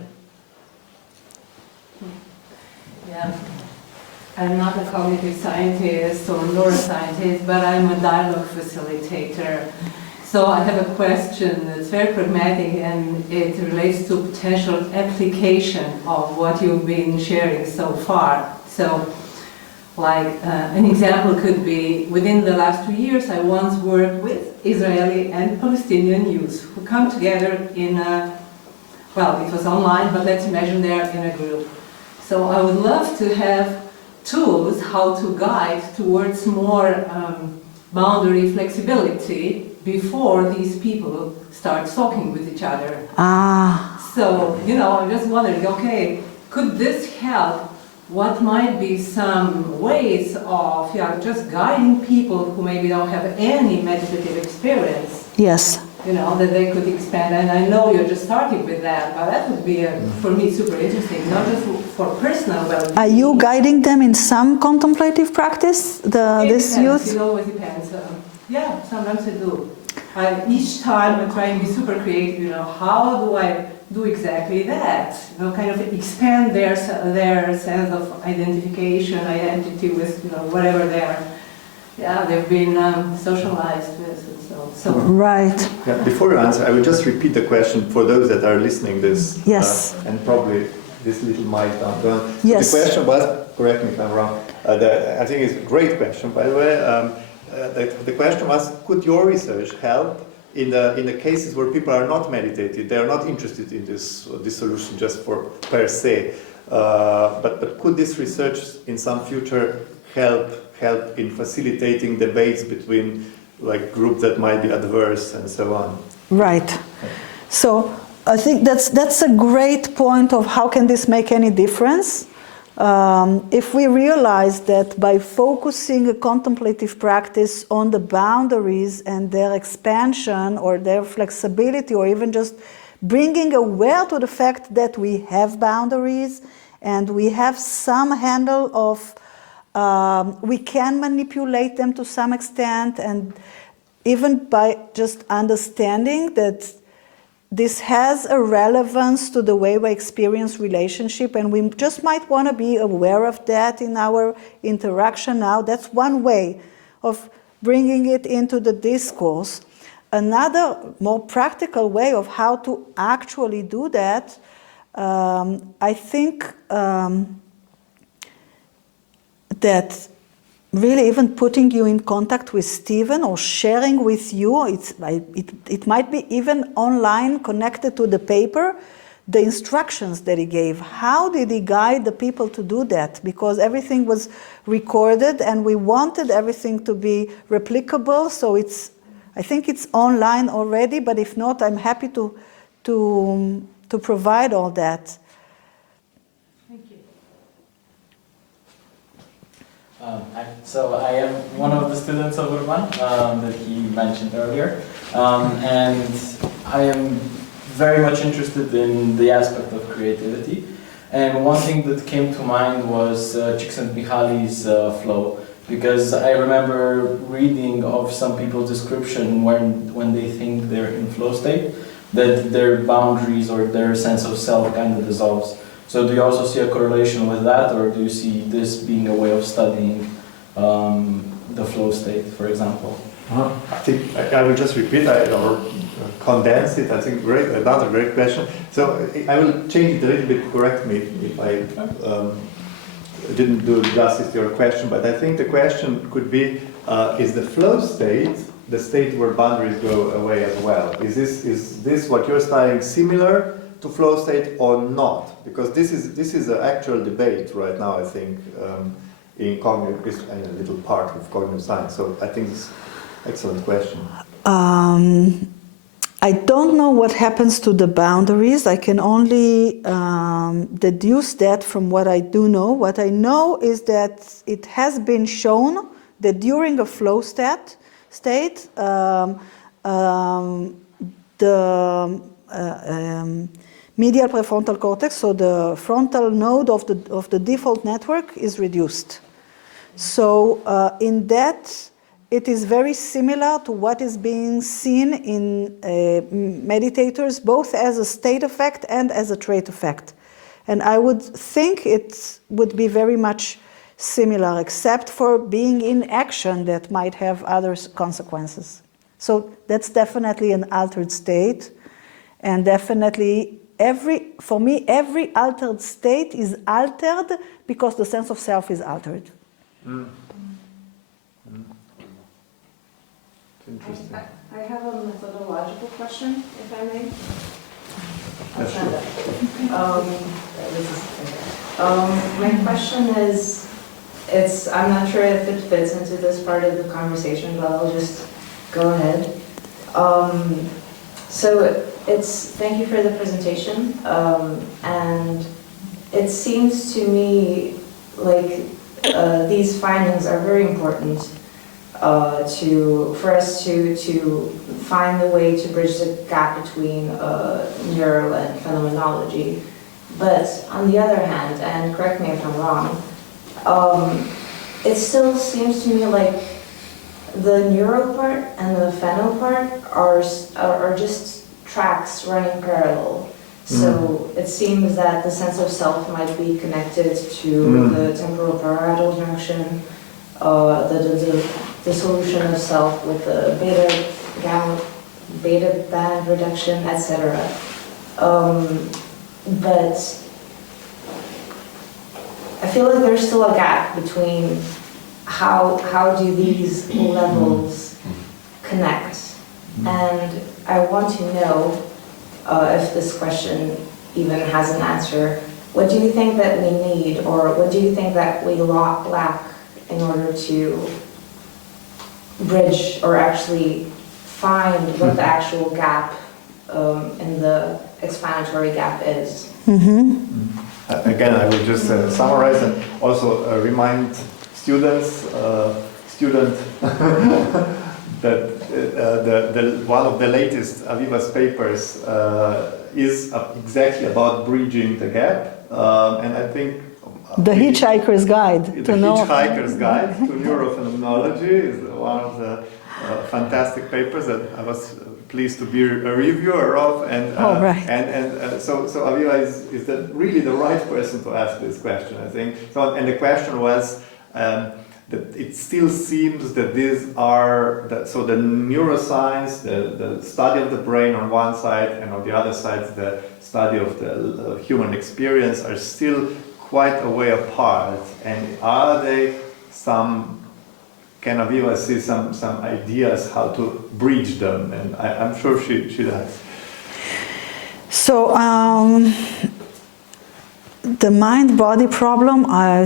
I'm not a cognitive scientist or neuroscientist, but I'm a dialogue facilitator. So I have a question that's very pragmatic, and it relates to potential application of what you've been sharing so far. So, like an example could be, within the last 2 years, I once worked with Israeli and Palestinian youth who come together in a, well, it was online, but let's imagine they're in a group. So I would love to have tools how to guide towards more boundary flexibility before these people start talking with each other. So, you know, I'm just wondering, okay, could this help? What might be some ways of just guiding people who maybe don't have any meditative experience? Yes. You know, that they could expand. And I know you're just starting with that, but that would be, for me, super interesting, not just for personal well-being. Are you guiding them in some contemplative practice, this youth? It always depends. Yeah, sometimes I do. Each time I try and be super creative, you know, how do I do exactly that? You know, kind of expand their sense of identity with, you know, whatever they've been socialized with. So. Right. Yeah, before you answer, I will just repeat the question for those that are listening this. Yes. And probably this little mic down. Yes. The question was, correct me if I'm wrong, I think it's a great question, by the way. The question was, could your research help in the cases where people are not meditated, they are not interested in this solution just for per se, but could this research in some future help in facilitating debates between like groups that might be adverse and so on? Right. So I think that's a great point of how can this make any difference. If we realize that by focusing a contemplative practice on the boundaries and their expansion or their flexibility, or even just bringing aware to the fact that we have boundaries and we have some handle of, we can manipulate them to some extent, and even by just understanding that this has a relevance to the way we experience relationship, and we just might want to be aware of that in our interaction now. That's one way of bringing it into the discourse. Another more practical way of how to actually do that, I think that really even putting you in contact with Stephen or sharing with you, it might be even online connected to the paper, the instructions that he gave. How did he guide the people to do that? Because everything was recorded and we wanted everything to be replicable, so I think it's online already, but if not, I'm happy to provide all that. So I am one of the students of Urban that he mentioned earlier, and I am very much interested in the aspect of creativity. And one thing that came to mind was Csikszentmihalyi's flow, because I remember reading of some people's description when they think they're in flow state, that their boundaries or their sense of self kind of dissolves. So do you also see a correlation with that, or do you see this being a way of studying the flow state, for example? I think I will just repeat or condense it. I think another great question. So I will change it a little bit, correct me if I didn't do justice to your question, but I think the question could be, is the flow state the state where boundaries go away as well? Is this what you're studying similar to flow state or not? Because this is an actual debate right now, I think, in cognitive, a little part of cognitive science. So I think it's an excellent question. I don't know what happens to the boundaries. I can only deduce that from what I do know. What I know is that it has been shown that during a flow state, the medial prefrontal cortex, so the frontal node of the default network, is reduced. So in that, it is very similar to what is being seen in meditators, both as a state effect and as a trait effect. And I would think it would be very much similar, except for being in action that might have other consequences. So that's definitely an altered state, and definitely for me, every altered state is altered because the sense of self is altered. Interesting. I have a methodological question, if I may. Yeah, sure. My question is, I'm not sure if it fits into this part of the conversation, but I'll just go ahead. Thank you for the presentation, and it seems to me like these findings are very important for us to find the way to bridge the gap between neural and phenomenology. But on the other hand, and correct me if I'm wrong, it still seems to me like the neural part and the pheno part are just tracks running parallel. So it seems that the sense of self might be connected to the temporal parietal junction, the dissolution of self with the beta band reduction, etc. But I feel like there's still a gap between how do these levels connect, and I want to know if this question even has an answer. What do you think that we need, or what do you think that we lack in order to bridge or actually find what the actual gap in the explanatory gap is? Again, I will just summarize and also remind students, that one of the latest Aviva's papers is exactly about bridging the gap, and I think The Hitchhiker's Guide the Hitchhiker's Guide to Neurophenomenology is one of the fantastic papers that I was pleased to be a reviewer of, and so Aviva is really the right person to ask this question, I think. So, and the question was that it still seems that these are the neuroscience, the study of the brain on one side, and on the other side the study of the human experience are still quite a way apart. And are they can Aviva see some ideas how to bridge them? And I'm sure she does. So the mind-body problem, I'm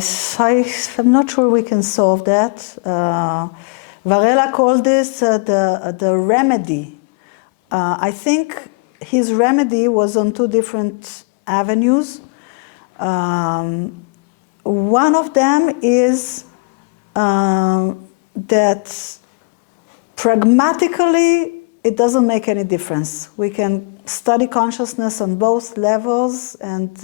not sure we can solve that. Varela called this the remedy. I think his remedy was on two different avenues. One of them is that pragmatically it doesn't make any difference. We can study consciousness on both levels, and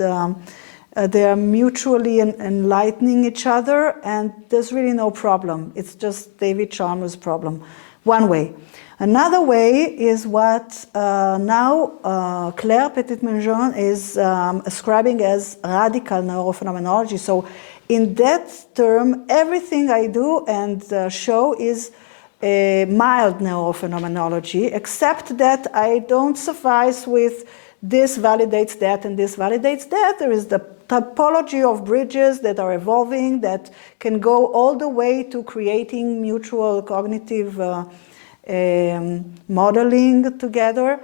they are mutually enlightening each other, and there's really no problem. It's just David Chalmers' problem. One way. Another way is what now Claire Petit-Menjon is ascribing as radical neurophenomenology. So in that term, everything I do and show is a mild neurophenomenology, except that I don't suffice with this validates that and this validates that. There is the topology of bridges that are evolving that can go all the way to creating mutual cognitive modeling together.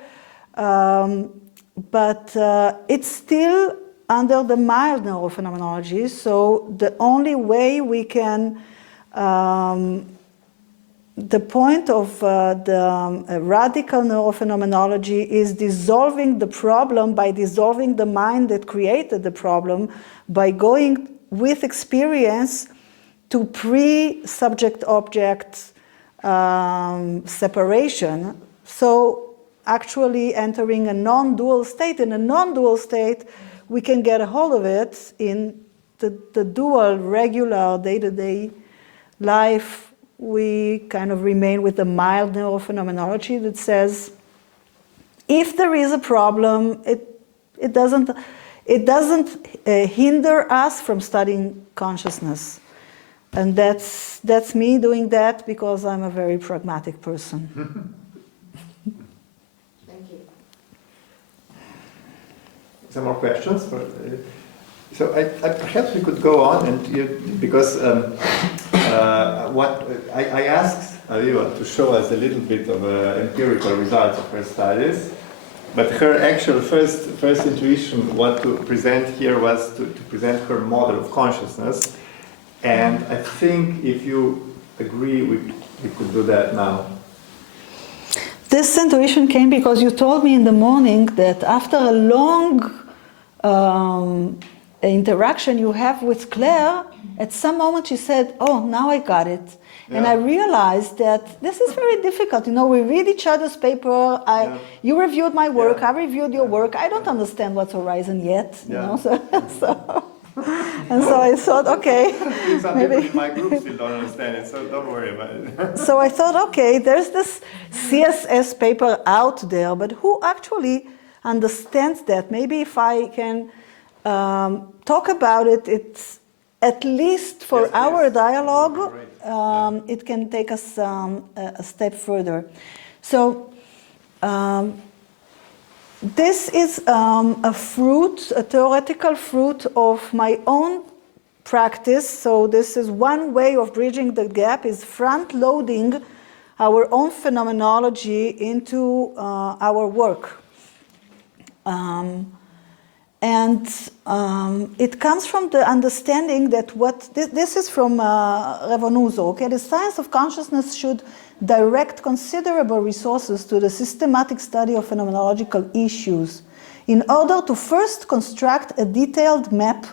But it's still under the mild neurophenomenology, so the only way we can the point of the radical neurophenomenology is dissolving the problem by dissolving the mind that created the problem, by going with experience to pre-subject-object separation. So actually entering a non-dual state. In a non-dual state, we can get a hold of it in the dual, regular, day-to-day life. We kind of remain with the mild neurophenomenology that says, if there is a problem, it doesn't hinder us from studying consciousness. And that's me doing that because I'm a very pragmatic person. some more questions? So perhaps we could go on, and because what I asked Aviva to show us a little bit of empirical results of her studies, but her actual first intuition, what to present here, was to present her model of consciousness, and I think if you agree, we could do that now. This intuition came because you told me in the morning that after a long interaction you have with Claire, at some moment she said, "Oh, now I got it." Yeah. And I realized that this is very difficult. You know, we read each other's paper. You reviewed my work. I reviewed your work. I don't understand what's horizon yet. You know, and so I thought, okay, some people in my group still don't understand it, so don't worry about it. So I thought, okay, there's this CSS paper out there, but who actually understands that? Maybe if I can talk about it, it's at least for our dialogue, it can take us a step further. So this is a fruit, a theoretical fruit of my own practice. So this is one way of bridging the gap, is front-loading our own phenomenology into our work. It comes from the understanding that this is from Revonuso, okay? The science of consciousness should direct considerable resources to the systematic study of phenomenological issues in order to first construct a detailed map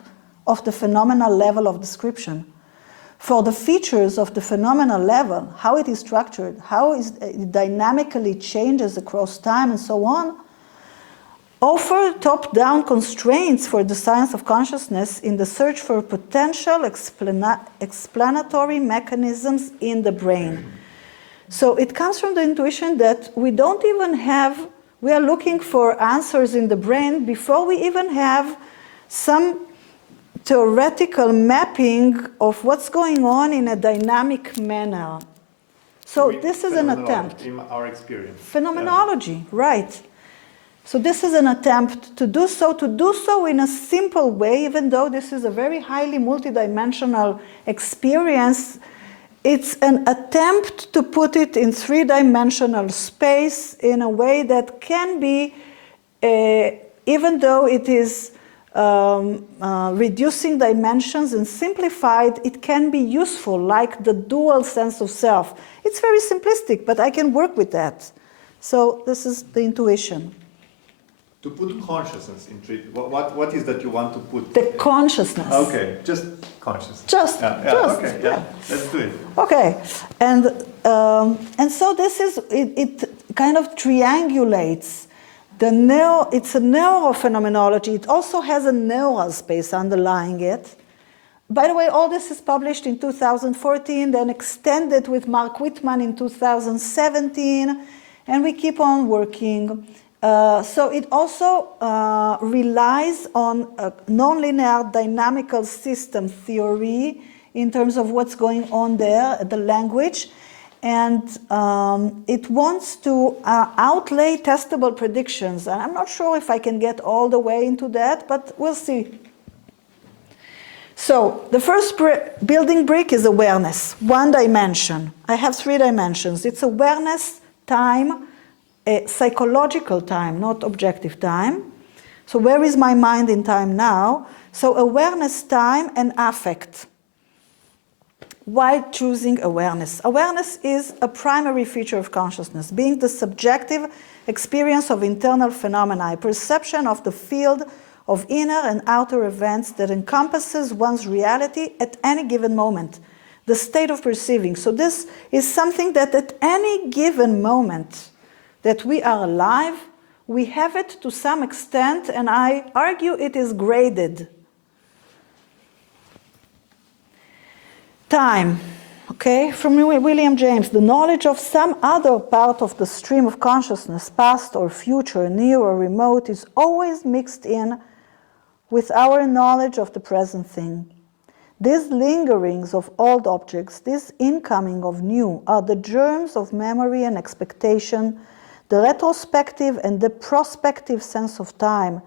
of the phenomenal level of description. For the features of the phenomenal level, how it is structured, how it dynamically changes across time and so on, offer top-down constraints for the science of consciousness in the search for potential explanatory mechanisms in the brain. So it comes from the intuition that we are looking for answers in the brain before we even have some theoretical mapping of what's going on in a dynamic manner. So this is an attempt. In our experience. Phenomenology, right. So this is an attempt to do so in a simple way, even though this is a very highly multidimensional experience. It's an attempt to put it in three-dimensional space in a way that can be, even though it is reducing dimensions and simplified, it can be useful, like the dual sense of self. It's very simplistic, but I can work with that. So this is the intuition. To put consciousness in treat, what is that you want to put? The consciousness. Okay, just consciousness. Okay, let's do it. Okay, and so this is it kind of triangulates it's a neurophenomenology. It also has a neural space underlying it. By the way, all this is published in 2014, then extended with Mark Whitman in 2017, and we keep on working. So it also relies on a nonlinear dynamical system theory in terms of what's going on there, the language, and it wants to outlay testable predictions. And I'm not sure if I can get all the way into that, but we'll see. So the first building brick is awareness, one dimension. I have three dimensions. It's awareness, time, psychological time, not objective time. So where is my mind in time now? So awareness, time, and affect. Why choosing awareness? Awareness is a primary feature of consciousness, being the subjective experience of internal phenomena, a perception of the field of inner and outer events that encompasses one's reality at any given moment, the state of perceiving. So this is something that at any given moment that we are alive, we have it to some extent, and I argue it is graded. Time, okay, from William James, the knowledge of some other part of the stream of consciousness, past or future, near or remote, is always mixed in with our knowledge of the present thing. These lingerings of old objects, this incoming of new, are the germs of memory and expectation, the retrospective and the prospective sense of time.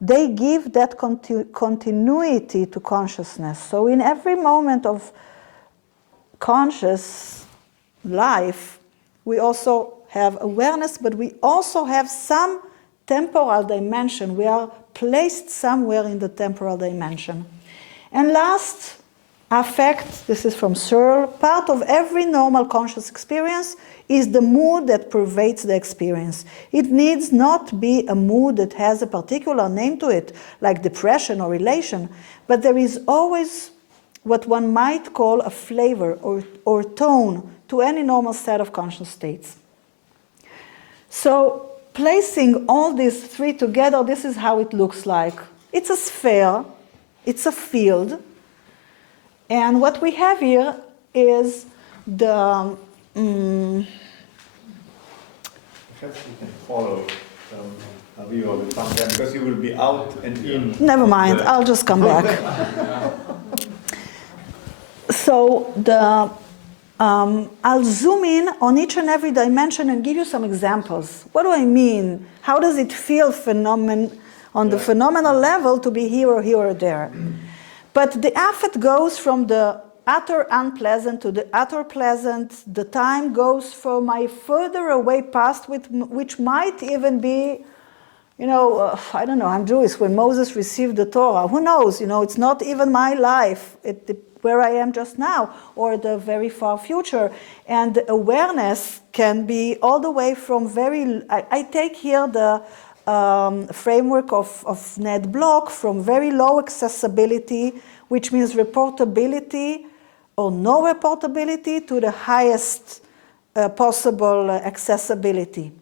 they give that continuity to consciousness. So in every moment of conscious life, we also have awareness, but we also have some temporal dimension. We are placed somewhere in the temporal dimension. And last, affect, this is from Searle, part of every normal conscious experience is the mood that pervades the experience. It needs not be a mood that has a particular name to it, like depression or elation, but there is always what one might call a flavor or tone to any normal set of conscious states. So placing all these three together, this is how it looks like. It's a sphere, it's a field, and what we have here is the... Perhaps you can follow Aviva with some time, because you will be out and in. Never mind, I'll just come back. So I'll zoom in on each and every dimension and give you some examples. What do I mean? How does it feel on the phenomenal level to be here or there? But the affect goes from the utter unpleasant to the utter pleasant. The time goes from my further away past, which might even be, I don't know, I'm Jewish, when Moses received the Torah. Who knows? It's not even my life, where I am just now, or the very far future. And the awareness can be all the way from I take here the framework of Ned Block, from very low accessibility, which means reportability or no reportability, to the highest possible accessibility.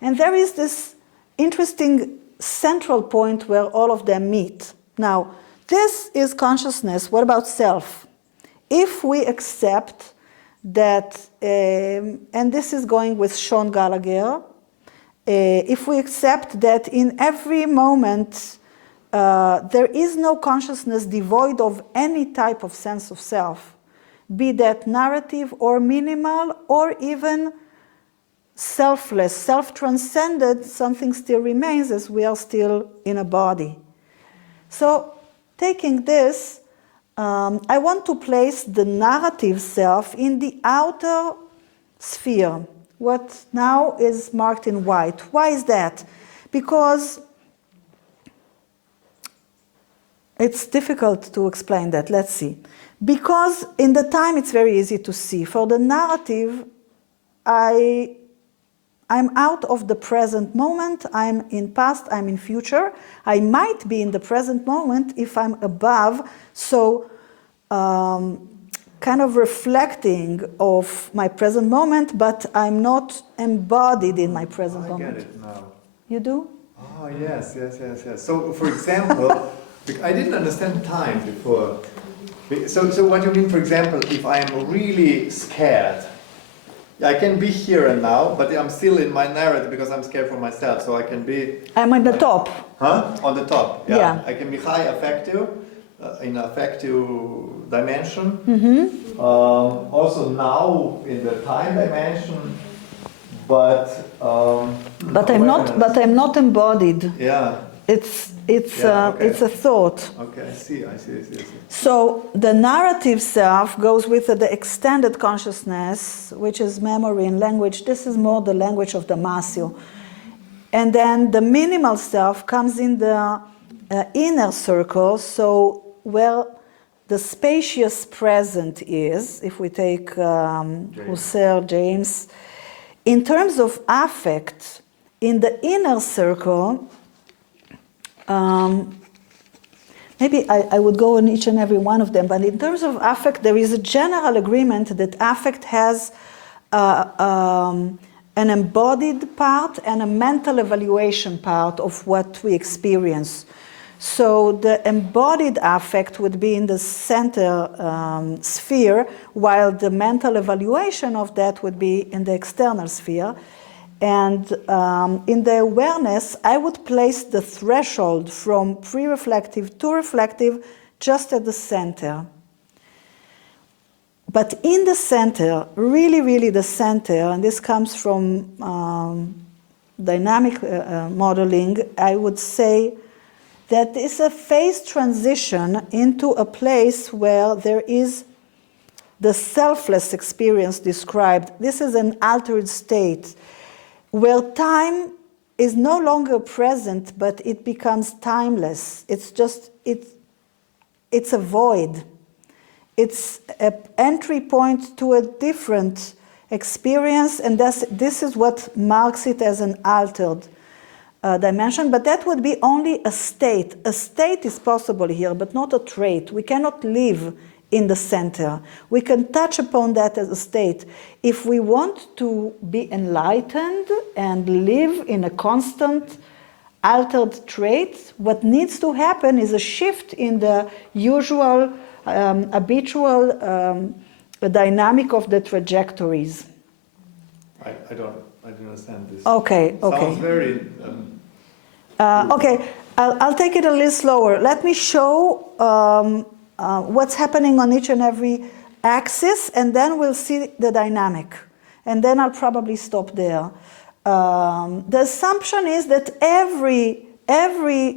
And there is this interesting central point where all of them meet. Now, this is consciousness. What about self? If we accept that, and this is going with Sean Gallagher, if we accept that in every moment there is no consciousness devoid of any type of sense of self, be that narrative or minimal or even selfless, self-transcended, something still remains as we are still in a body. So taking this, I want to place the narrative self in the outer sphere, what now is marked in white. Why is that? Because it's difficult to explain that. Let's see. Because in the time it's very easy to see. For the narrative, I'm out of the present moment, I'm in past, I'm in future. I might be in the present moment if I'm above, so kind of reflecting of my present moment, but I'm not embodied in my present moment. I get it now. You do? Oh, yes. So, for example, I didn't understand time before. So what do you mean, for example, if I'm really scared? I can be here and now, but I'm still in my narrative because I'm scared for myself. So I can be... I'm on the top. Huh? On the top, yeah. Yeah. I can be high affective, in affective dimension. Mm-hmm. Also now in the time dimension, but... I'm not embodied. Yeah. It's a thought. Okay, I see. So the narrative self goes with the extended consciousness, which is memory and language. This is more the language of Damasio. And then the minimal self comes in the inner circle, so where the spacious present is, if we take Husserl, James. In terms of affect, in the inner circle, maybe I would go on each and every one of them, but in terms of affect, there is a general agreement that affect has an embodied part and a mental evaluation part of what we experience. So the embodied affect would be in the center sphere, while the mental evaluation of that would be in the external sphere. And in the awareness, I would place the threshold from pre-reflective to reflective just at the center. But in the center, really the center, and this comes from dynamic modeling, I would say that is a phase transition into a place where there is the selfless experience described. This is an altered state where time is no longer present, but it becomes timeless. It's a void. It's an entry point to a different experience, and this is what marks it as an altered dimension, but that would be only a state. A state is possible here, but not a trait. We cannot live in the center. We can touch upon that as a state. If we want to be enlightened and live in a constant altered trait, what needs to happen is a shift in the usual, habitual dynamic of the trajectories. I don't understand this. Okay. Sounds very... Okay, I'll take it a little slower. Let me show what's happening on each and every axis, and then we'll see the dynamic. And then I'll probably stop there. The assumption is that every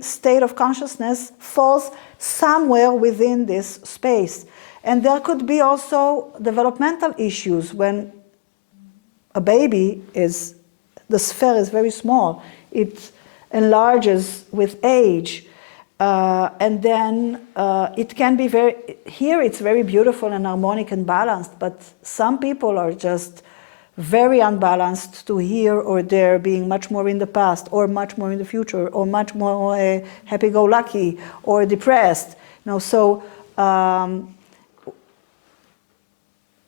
state of consciousness falls somewhere within this space. And there could be also developmental issues when a baby the sphere is very small. It enlarges with age. And then it can be here it's very beautiful and harmonic and balanced, but some people are just very unbalanced to here or there, being much more in the past or much more in the future or much more happy-go-lucky or depressed. So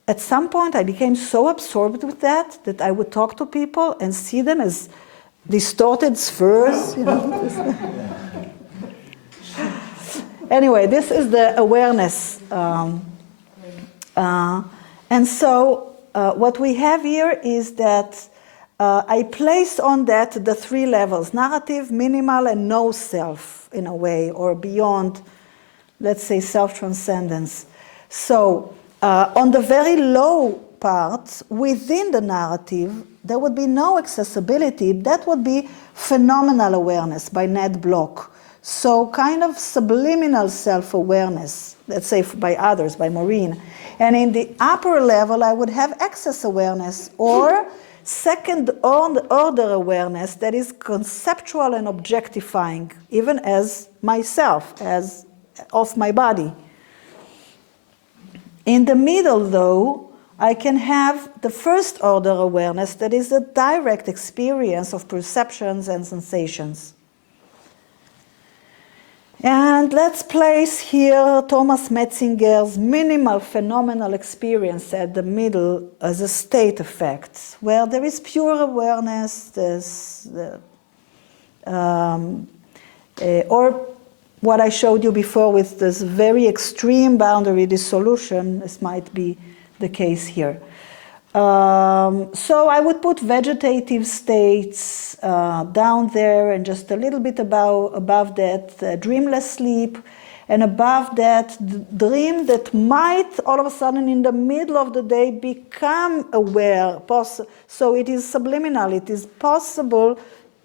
at some point I became so absorbed with that I would talk to people and see them as distorted spheres. Anyway, this is the awareness. And so what we have here is that I place on that the three levels: narrative, minimal, and no self, in a way, or beyond, let's say, self-transcendence. So on the very low part, within the narrative, there would be no accessibility. That would be phenomenal awareness by Ned Block. So kind of subliminal self-awareness, let's say by others, by Maureen. And in the upper level, I would have access awareness or second order awareness that is conceptual and objectifying, even as myself, as of my body. In the middle, though, I can have the first order awareness that is a direct experience of perceptions and sensations. And let's place here Thomas Metzinger's minimal phenomenal experience at the middle as a state effect, where there is pure awareness, or what I showed you before with this very extreme boundary dissolution. This might be the case here. So I would put vegetative states down there, and just a little bit above that, dreamless sleep, and above that, the dream that might all of a sudden in the middle of the day become aware. So it is subliminal, it is possible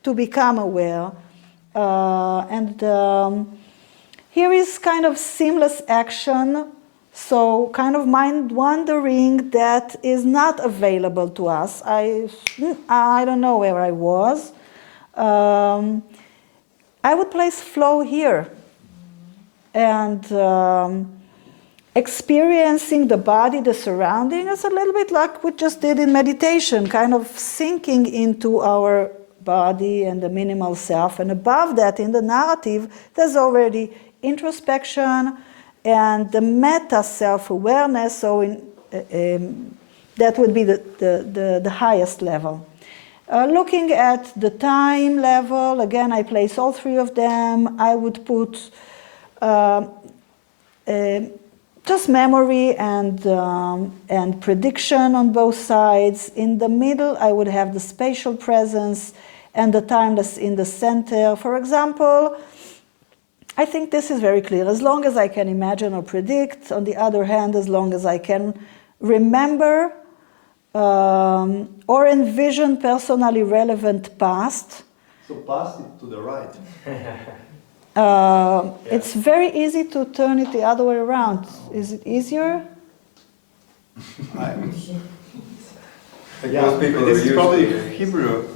to become aware. Here is kind of seamless action. So kind of mind wandering that is not available to us. I don't know where I was. I would place flow here. And experiencing the body, the surrounding, is a little bit like we just did in meditation, kind of sinking into our body and the minimal self. And above that, in the narrative, there's already introspection, and the meta self-awareness, so that would be the highest level. Looking at the time level, again, I place all three of them. I would put just memory and prediction on both sides. In the middle, I would have the spatial presence and the timeless in the center. For example, I think this is very clear. As long as I can imagine or predict, on the other hand, as long as I can remember or envision personally relevant past. So past is to the right. It's very easy to turn it the other way around. Is it easier? Yeah, this is probably Hebrew.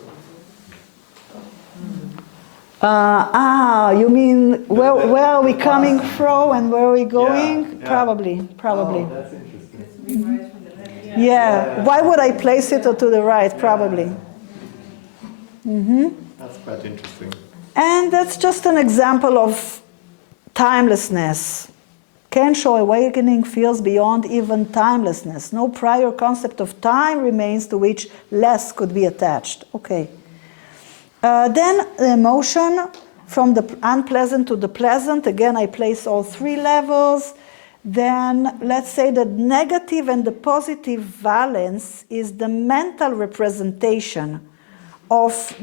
You mean where are we coming from and where are we going? Yeah, yeah. Probably. Oh, that's interesting. Yeah. Why would I place it to the right? Probably. That's quite interesting. And that's just an example of timelessness. Kensho awakening feels beyond even timelessness. No prior concept of time remains to which less could be attached. Okay. Then the emotion from the unpleasant to the pleasant. Again, I place all three levels. Then let's say the negative and the positive valence is the mental representation of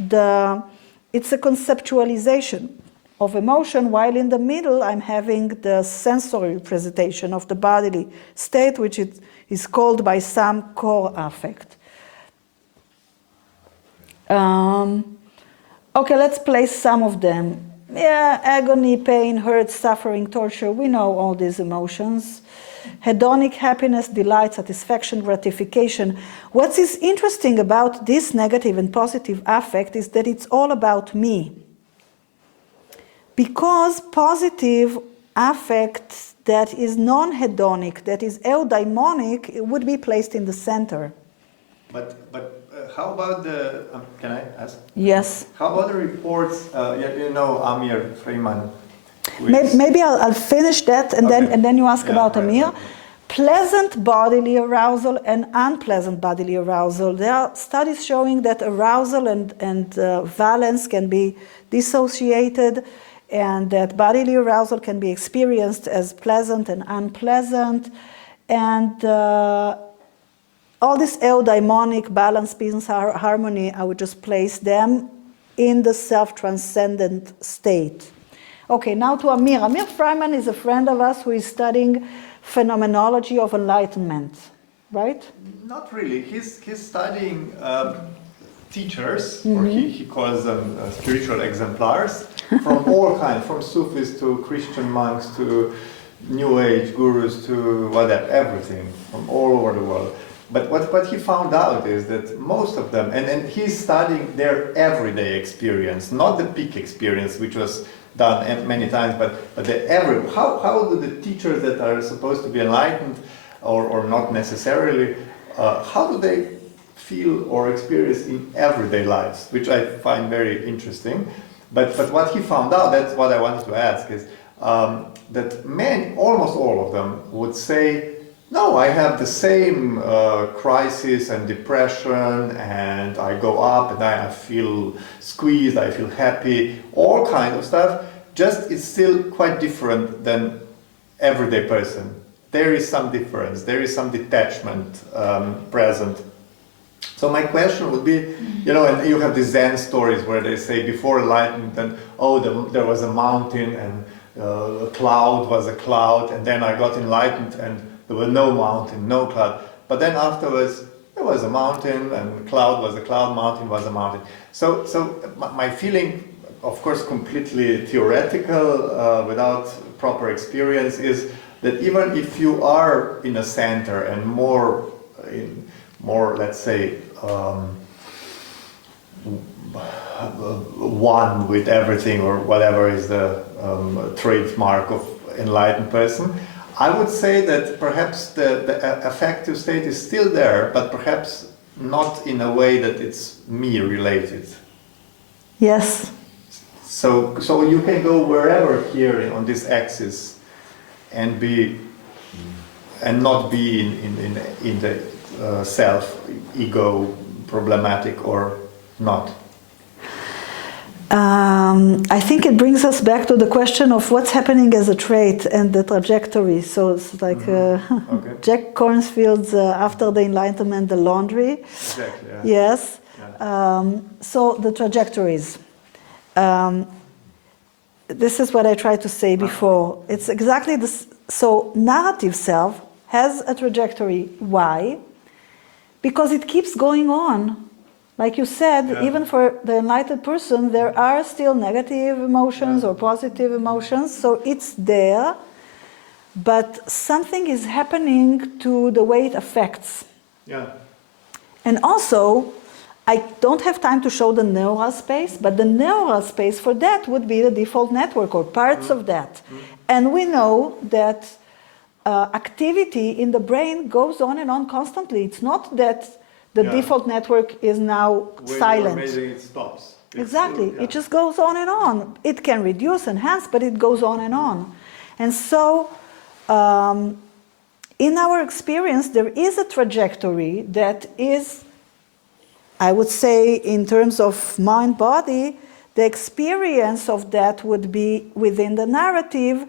it's a conceptualization of emotion, while in the middle I'm having the sensory representation of the bodily state, which is called by some core affect. Okay, let's place some of them. Yeah, agony, pain, hurt, suffering, torture, we know all these emotions. Hedonic happiness, delight, satisfaction, gratification. What is interesting about this negative and positive affect is that it's all about me. Because positive affect that is non-hedonic, that is eudaimonic, it would be placed in the center. But how about the, can I ask? Yes. How about the reports, you know Amir Freeman? Maybe I'll finish that and then you ask about Amir. Right. Pleasant bodily arousal and unpleasant bodily arousal. There are studies showing that arousal and valence can be dissociated, and that bodily arousal can be experienced as pleasant and unpleasant. And all this eudaimonic balance, peace, harmony, I would just place them in the self-transcendent state. Okay, now to Amir. Amir Freiman is a friend of us who is studying phenomenology of enlightenment, right? Not really. He's studying teachers, or he calls them spiritual exemplars, from all kinds, from Sufis to Christian monks to New Age gurus to whatever, everything, from all over the world. But what he found out is that most of them, and he's studying their everyday experience, not the peak experience, which was done many times, but how do the teachers that are supposed to be enlightened, or not necessarily, how do they feel or experience in everyday lives, which I find very interesting. But what he found out, that's what I wanted to ask, is that almost all of them would say, no, I have the same crisis and depression, and I go up and I feel squeezed, I feel happy, all kind of stuff. Just it's still quite different than everyday person. There is some difference, there is some detachment present. So my question would be, and you have these Zen stories where they say before enlightenment, and there was a mountain and a cloud was a cloud, and then I got enlightened and there was no mountain, no cloud. But then afterwards, there was a mountain, and cloud was a cloud, mountain was a mountain. So my feeling, of course, completely theoretical, without proper experience, is that even if you are in a center and more, let's say, one with everything, or whatever is the trademark of enlightened person, I would say that perhaps the affective state is still there, but perhaps not in a way that it's me related. Yes. So you can go wherever here on this axis and not be in the self, ego, problematic or not. I think it brings us back to the question of what's happening as a trait and the trajectory. So it's like Jack Kornfield's After the Enlightenment, the Laundry. Exactly. Yeah. Yes. Yeah. So the trajectories. This is what I tried to say before. It's exactly this. So narrative self has a trajectory. Why? Because it keeps going on Like you said, Yeah. even for the enlightened person, there are still negative emotions or positive emotions, so it's there, but something is happening to the way it affects. Yeah. And also, I don't have time to show the neural space, but the neural space for that would be the default network or parts of that. And we know that activity in the brain goes on and on constantly. It's not that the Yeah. default network is now When silent. you're amazing, it stops. It's Exactly. still- yeah. It just goes on and on. It can reduce, enhance, but it goes on and on. And so, in our experience, there is a trajectory that is, I would say, in terms of mind-body, the experience of that would be within the narrative.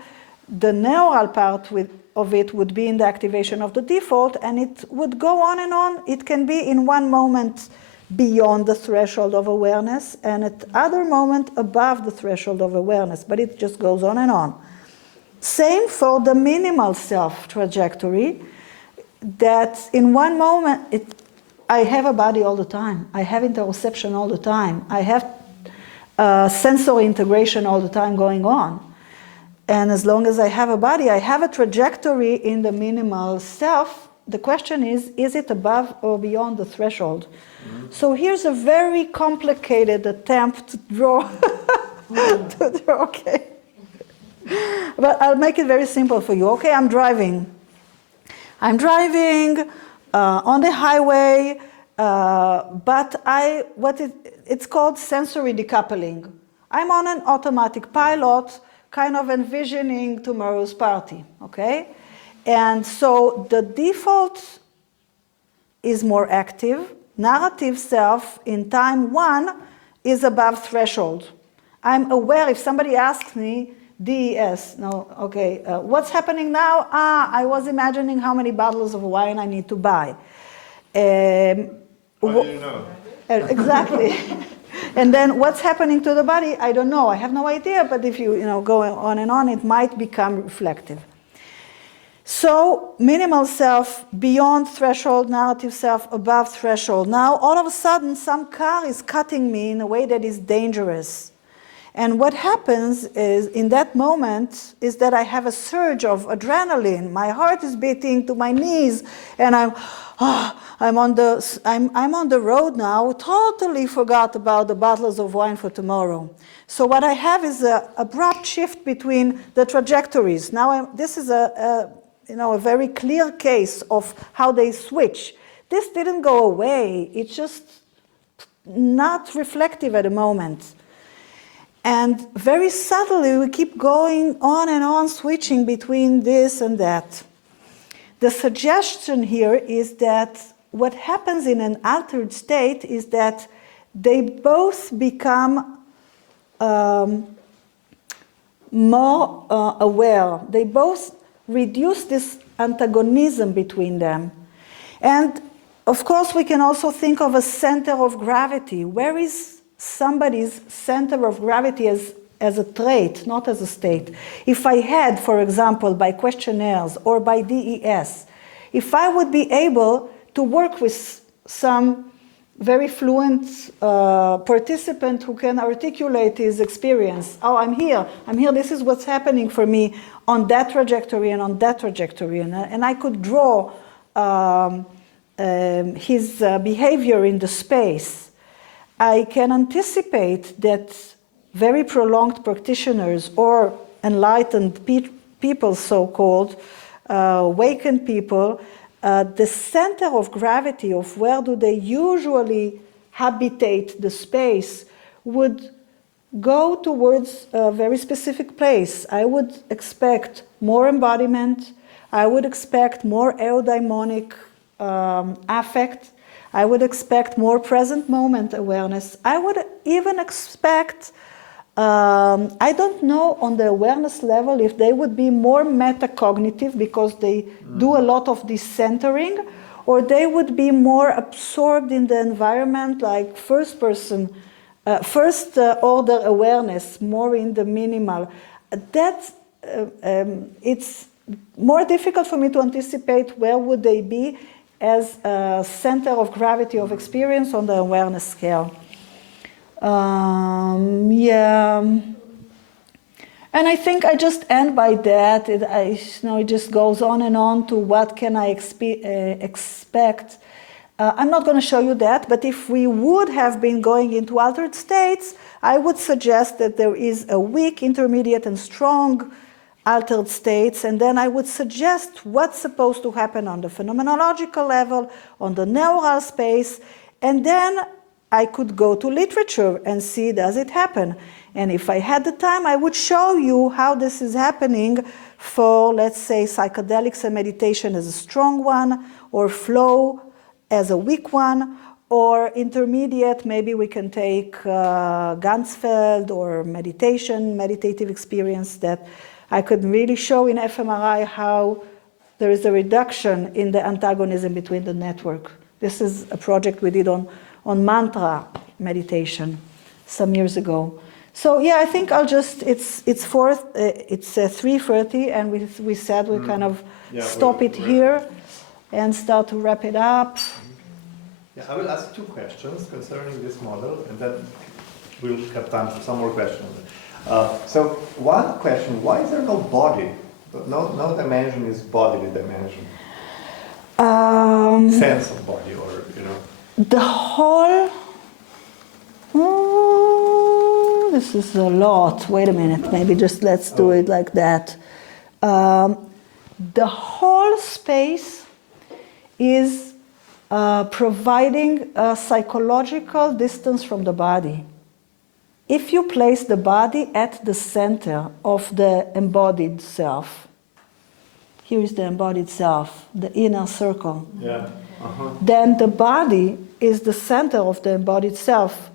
The neural part of it would be in the activation of the default, and it would go on and on. It can be in one moment beyond the threshold of awareness, and at other moment above the threshold of awareness, but it just goes on and on. Same for the minimal self trajectory, that in one moment, I have a body all the time. I have interoception all the time. I have sensory integration all the time going on. And as long as I have a body, I have a trajectory in the minimal self. The question is it above or beyond the threshold? So here's a very complicated attempt to draw, okay. But I'll make it very simple for you. Okay, I'm driving. I'm driving on the highway, but it's called sensory decoupling. I'm on an automatic pilot, kind of envisioning tomorrow's party, okay? And so the default is more active. Narrative self in time one is above threshold. I'm aware if somebody asks me, DES, no, okay, what's happening now? I was imagining how many bottles of wine I need to buy. How do you know? Exactly. And then what's happening to the body? I don't know. I have no idea, but if you go on and on, it might become reflective. So minimal self, beyond threshold, narrative self, above threshold. Now, all of a sudden, some car is cutting me in a way that is dangerous. And what happens is, in that moment, is that I have a surge of adrenaline. My heart is beating to my knees, and I'm on the road now. Totally forgot about the bottles of wine for tomorrow. So what I have is an abrupt shift between the trajectories. Now this is a very clear case of how they switch. This didn't go away. It's just not reflective at the moment. And very subtly, we keep going on and on, switching between this and that. The suggestion here is that what happens in an altered state is that they both become more aware. They both reduce this antagonism between them. And of course, we can also think of a center of gravity. Where is somebody's center of gravity as a trait, not as a state? If I had, for example, by questionnaires or by DES, if I would be able to work with some very fluent participant who can articulate his experience. Oh, I'm here, this is what's happening for me on that trajectory and on that trajectory. And I could draw his behavior in the space. I can anticipate that very prolonged practitioners or enlightened people, so-called, awakened people, the center of gravity of where do they usually habitate the space would go towards a very specific place. I would expect more embodiment. I would expect more eudaimonic affect. I would expect more present moment awareness. I would even expect, I don't know on the awareness level if they would be more metacognitive because they do a lot of decentering, or they would be more absorbed in the environment, like first order awareness, more in the minimal. It's more difficult for me to anticipate where would they be. as a center of gravity of experience on the awareness scale. Yeah. And I think I just end by that. It just goes on and on to what can I expect. I'm not going to show you that, but if we would have been going into altered states, I would suggest that there is a weak, intermediate, and strong altered states, and then I would suggest what's supposed to happen on the phenomenological level, on the neural space, and then I could go to literature and see, does it happen? And if I had the time, I would show you how this is happening for, let's say, psychedelics and meditation as a strong one, or flow as a weak one, or intermediate, maybe we can take Ganzfeld or meditative experience, that I could really show in fMRI how there is a reduction in the antagonism between the network. This is a project we did on mantra meditation some years ago. So yeah, I think I'll just, it's 3:30, and we said we kind of stop it here and start to wrap it up. Yeah, I will ask 2 questions concerning this model, and then we'll have time for some more questions. So one question, why is there no body? No dimension is bodily dimension. Sense of body, or, The whole, this is a lot. Wait a minute, maybe just let's do it like that. The whole space is providing a psychological distance from the body. If you place the body at the center of the embodied self, here is the embodied self, the inner circle. Yeah. Then the body is the center of the embodied self.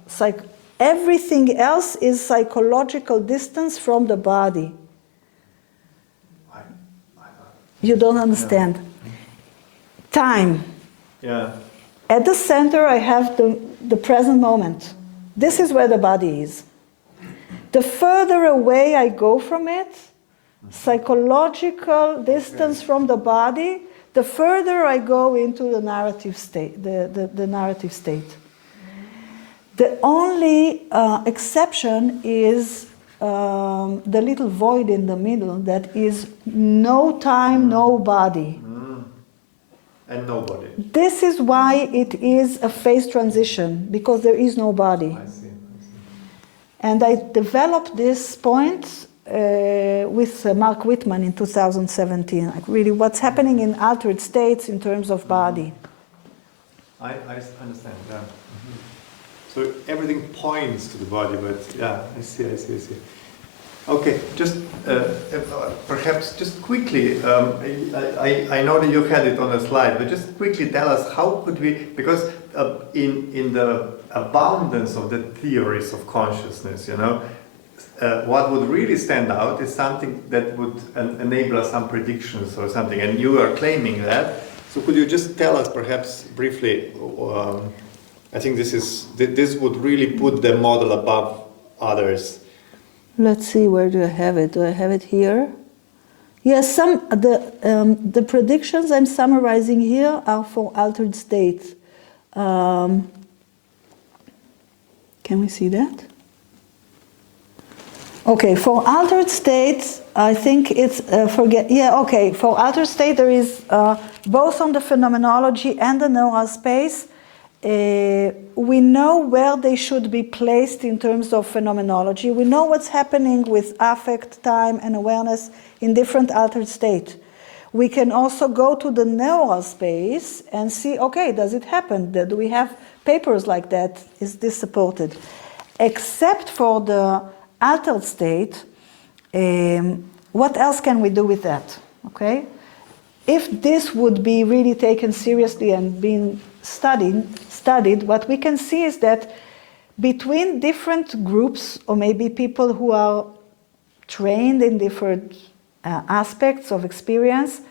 Everything else is psychological distance from the body. You don't understand. Time. Yeah. At the center, I have the present moment. This is where the body is. The further away I go from it, psychological distance from the body, the further I go into the narrative state. The narrative state. The only exception is the little void in the middle that is no time, no body. And nobody. This is why it is a phase transition, because there is no body. I see. And I developed this point with Mark Whitman in 2017, like really what's happening in altered states in terms of body. I understand, yeah. So everything points to the body, but yeah, I see. Okay, just perhaps just quickly, I know that you had it on a slide, but just quickly tell us how could we, because in the abundance of the theories of consciousness, what would really stand out is something that would enable us some predictions or something, and you are claiming that. So could you just tell us perhaps briefly, I think this would really put the model above others. Let's see, where do I have it? Do I have it here? Yes, the predictions I'm summarizing here are for altered states. Can we see that? Okay, for altered states, I think it's for altered state there is both on the phenomenology and the neural space. We know where they should be placed in terms of phenomenology. We know what's happening with affect, time, and awareness in different altered states. We can also go to the neural space and see, okay, does it happen? Do we have papers like that? Is this supported? Except for the altered state, what else can we do with that? Okay? If this would be really taken seriously and being studied, what we can see is that between different groups, or maybe people who are trained in different aspects of experience,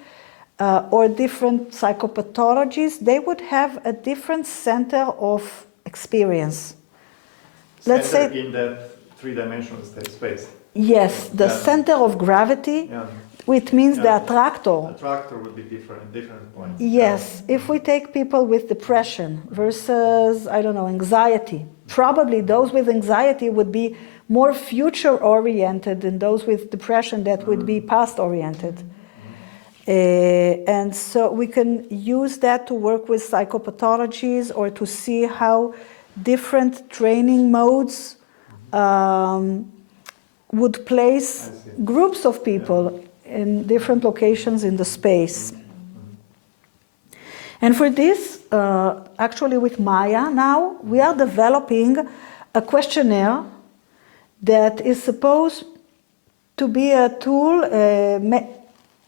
or different psychopathologies, they would have a different center of experience. Let's say in the three-dimensional space. Yes, the center of gravity Which means Yeah. the attractor. Attractor would be different points. Yes, if we take people with depression versus, I don't know, anxiety, probably those with anxiety would be more future-oriented than those with depression that would be past-oriented. And so we can use that to work with psychopathologies or to see how different training modes would place groups of people in different locations in the space. And for this, actually with Maya now, we are developing a questionnaire that is supposed to be a tool.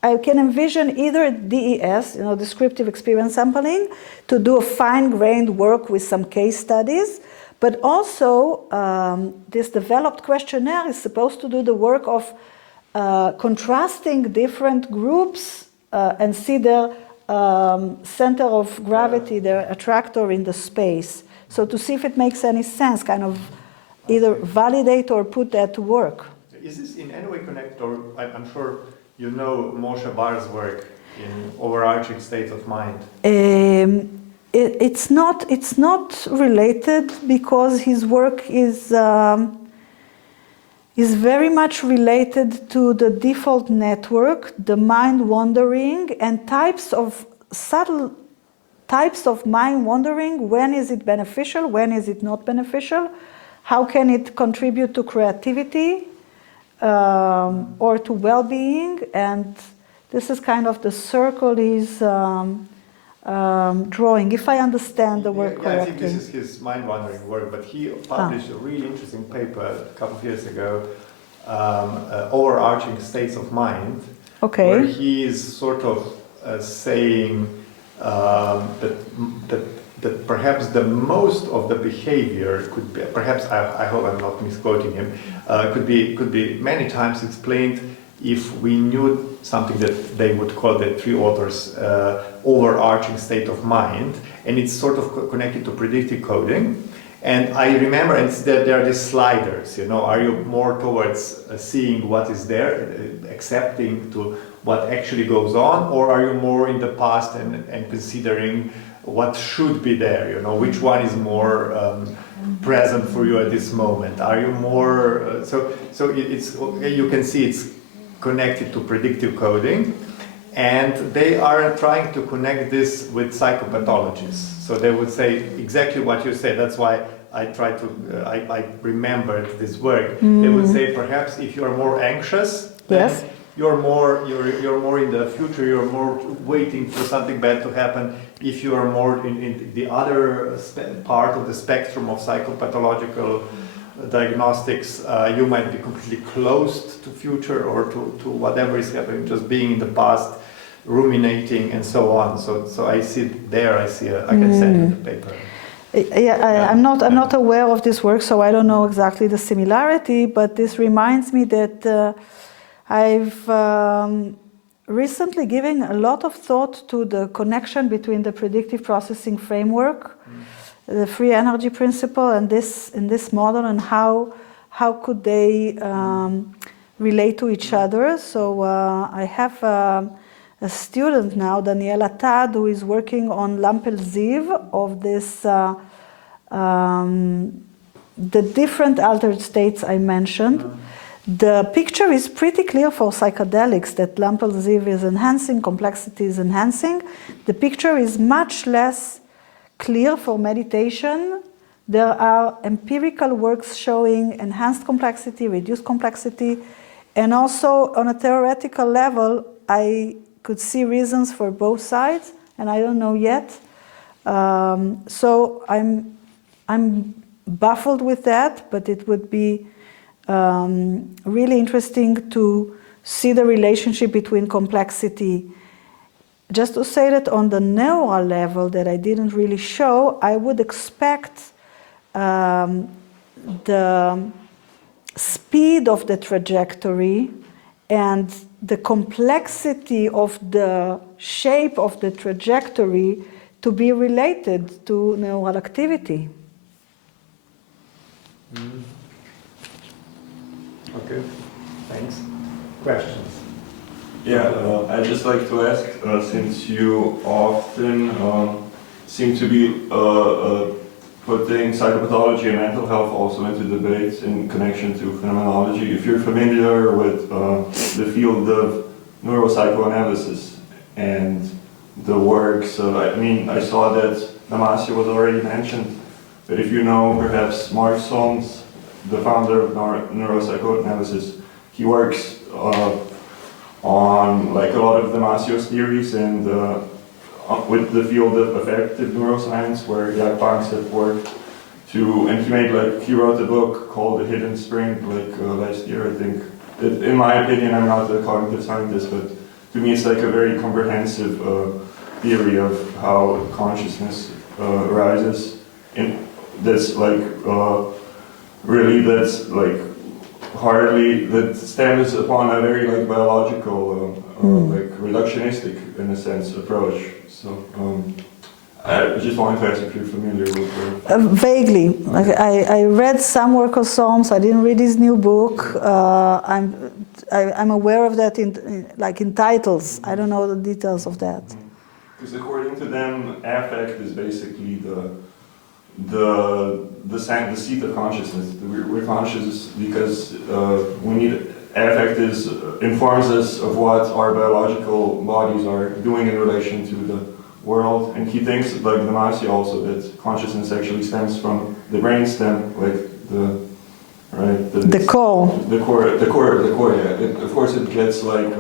I can envision either DES, descriptive experience sampling, to do a fine-grained work with some case studies, but also this developed questionnaire is supposed to do the work of contrasting different groups and see their center of gravity, their attractor in the space. So to see if it makes any sense, kind of either validate or put that to work. Is this in any way connected, or I'm sure you know Moshe Bar's work in overarching states of mind? It's not related because his work is very much related to the default network, the mind wandering, and subtle types of mind wandering. When is it beneficial? When is it not beneficial? How can it contribute to creativity or to well-being? And this is kind of the circle he's drawing, if I understand the work correctly. I think this is his mind-wandering work, but he published a really interesting paper a couple of years ago, Overarching States of Mind, where he is sort of saying that perhaps the most of the behavior could be, perhaps I hope I'm not misquoting him, could be many times explained if we knew something that they would call, the three authors, overarching state of mind, and it's sort of connected to predictive coding. And I remember that there are these sliders, are you more towards seeing what is there, accepting to what actually goes on, or are you more in the past and considering what should be there, which one is more present for you at this moment? Are you more, so it's, you can see it's connected to predictive coding, and they are trying to connect this with psychopathologies. So they would say exactly what you said. That's why I tried to, I remembered this work. They would say perhaps if you are more anxious, then you're more in the future. You're more waiting for something bad to happen. If you are more in the other part of the spectrum of psychopathological diagnostics, you might be completely closed to future or to whatever is happening, just being in the past, ruminating and so on. So I see there. I can send you the paper. I'm not aware of this work, so I don't know exactly the similarity. But this reminds me that I've recently given a lot of thought to the connection between the predictive processing framework, the free energy principle, and this model, and how could they relate to each other. So I have a student now, Daniela Tad, who is working on Lampel Ziv of this, the different altered states I mentioned. The picture is pretty clear for psychedelics that Lampel Ziv is enhancing, complexity is enhancing. The picture is much less clear for meditation. There are empirical works showing enhanced complexity, reduced complexity, and also on a theoretical level, I could see reasons for both sides, and I don't know yet. So I'm baffled with that, but it would be really interesting to see the relationship between complexity. Just to say that on the neural level that I didn't really show, I would expect the speed of the trajectory and the complexity of the shape of the trajectory to be related to neural activity. Okay, thanks. Questions? Yeah, I'd just like to ask, since you often seem to be putting psychopathology and mental health also into debates in connection to phenomenology, if you're familiar with the field of neuropsychoanalysis and the works of, I mean, I saw that Damasio was already mentioned, but if you know perhaps Mark Solms, the founder of neuropsychoanalysis, he works on like a lot of Damasio's theories and with the field of affective neuroscience, where Jaak Panksepp worked to, and he wrote a book called The Hidden Spring, like last year, I think. In my opinion, I'm not a cognitive scientist, but to me it's like a very comprehensive theory of how consciousness arises. And that's like, that stems upon a very like biological, like reductionistic, in a sense, approach. So I just wanted to ask if you're familiar with vaguely. Like I read some work of Solms. I didn't read his new book. I'm aware of that in titles. I don't know the details of that. Because according to them, affect is basically the seat of consciousness. We're conscious because we need affect informs us of what our biological bodies are doing in relation to the world, and he thinks, like Damasio also, that consciousness actually stems from the brainstem, like the core. Yeah. Of course, it gets like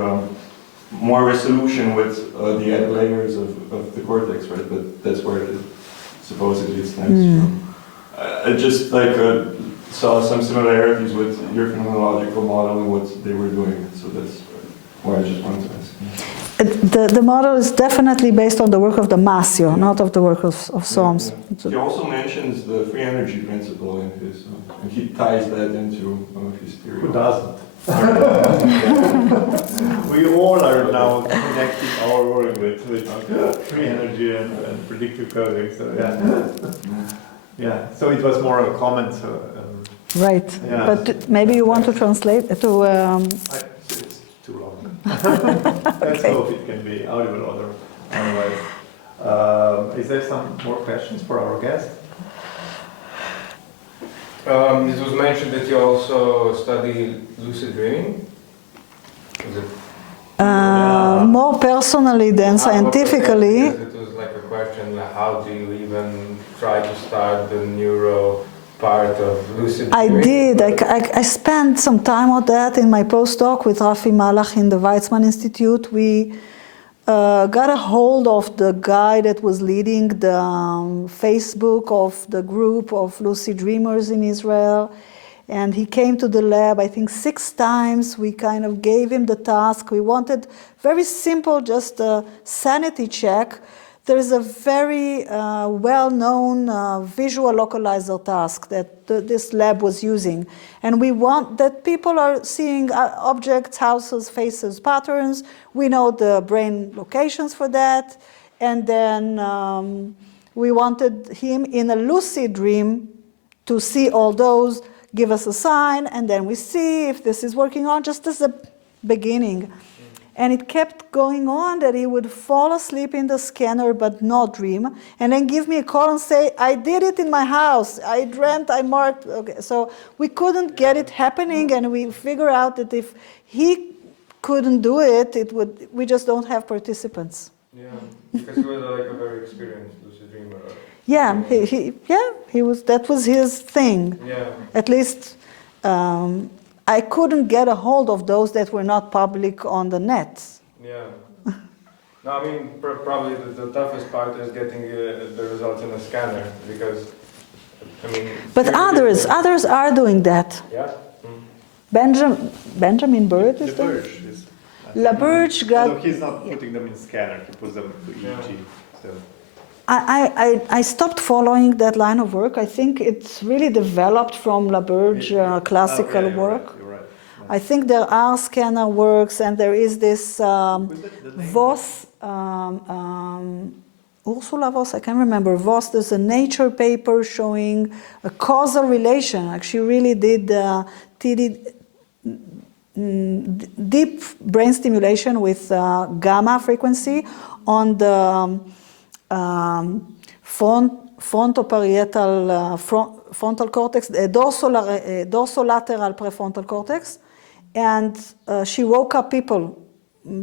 more resolution with the added layers of the cortex, right? But that's where supposedly it stems from. I just like saw some similarities with your phenomenological model and what they were doing, so that's why I just wanted to ask. The model is definitely based on the work of Damasio, not of the work of Solms. Yeah. He also mentions the free energy principle in his, and he ties that into his theory. Who doesn't? We all are now connecting our work with free energy and predictive coding. So yeah. So it was more a comment. Right. Yeah. But maybe you want to translate to. It's too long. Let's hope it can be audible otherwise. Is there some more questions for our guest? It was mentioned that you also study lucid dreaming. Is it? More personally than scientifically. It was like a question, like how do you even try to start the neuro part of lucid dreaming? I did. I spent some time on that in my postdoc with Rafi Malach in the Weizmann Institute. We got a hold of the guy that was leading the Facebook of the group of lucid dreamers in Israel. And he came to the lab, I think 6 times. We kind of gave him the task. We wanted very simple, just a sanity check. There is a very well-known visual localizer task that this lab was using. And we want that people are seeing objects, houses, faces, patterns. We know the brain locations for that. And then we wanted him in a lucid dream to see all those, give us a sign, and then we see if this is working on, just as a beginning. And it kept going on that he would fall asleep in the scanner but not dream, and then give me a call and say, I did it in my house, I dreamt, I marked. Okay. So we couldn't get it happening, and we figure out that if he couldn't do it, we just don't have participants. Yeah, because he was like a very experienced lucid dreamer. Yeah, he was. That was his thing. Yeah. At least I couldn't get a hold of those that were not public on the net. Yeah. No, I mean probably the toughest part is getting the results in a scanner, because I mean. But others are doing that. Yeah. Mm. Benjamin Bird is there? LaBerge is. LaBerge got. Although he's not putting them in scanner, he puts them to EEG. So. I stopped following that line of work. I think it's really developed from LaBerge classical work. Right, you're right. I think there are scanner works, and there is this Voss, Ursula Voss, I can't remember, Voss, there's a Nature paper showing a causal relation. Like she really did deep brain stimulation with gamma frequency on the frontoparietal frontal cortex, dorsolateral prefrontal cortex, and she woke up people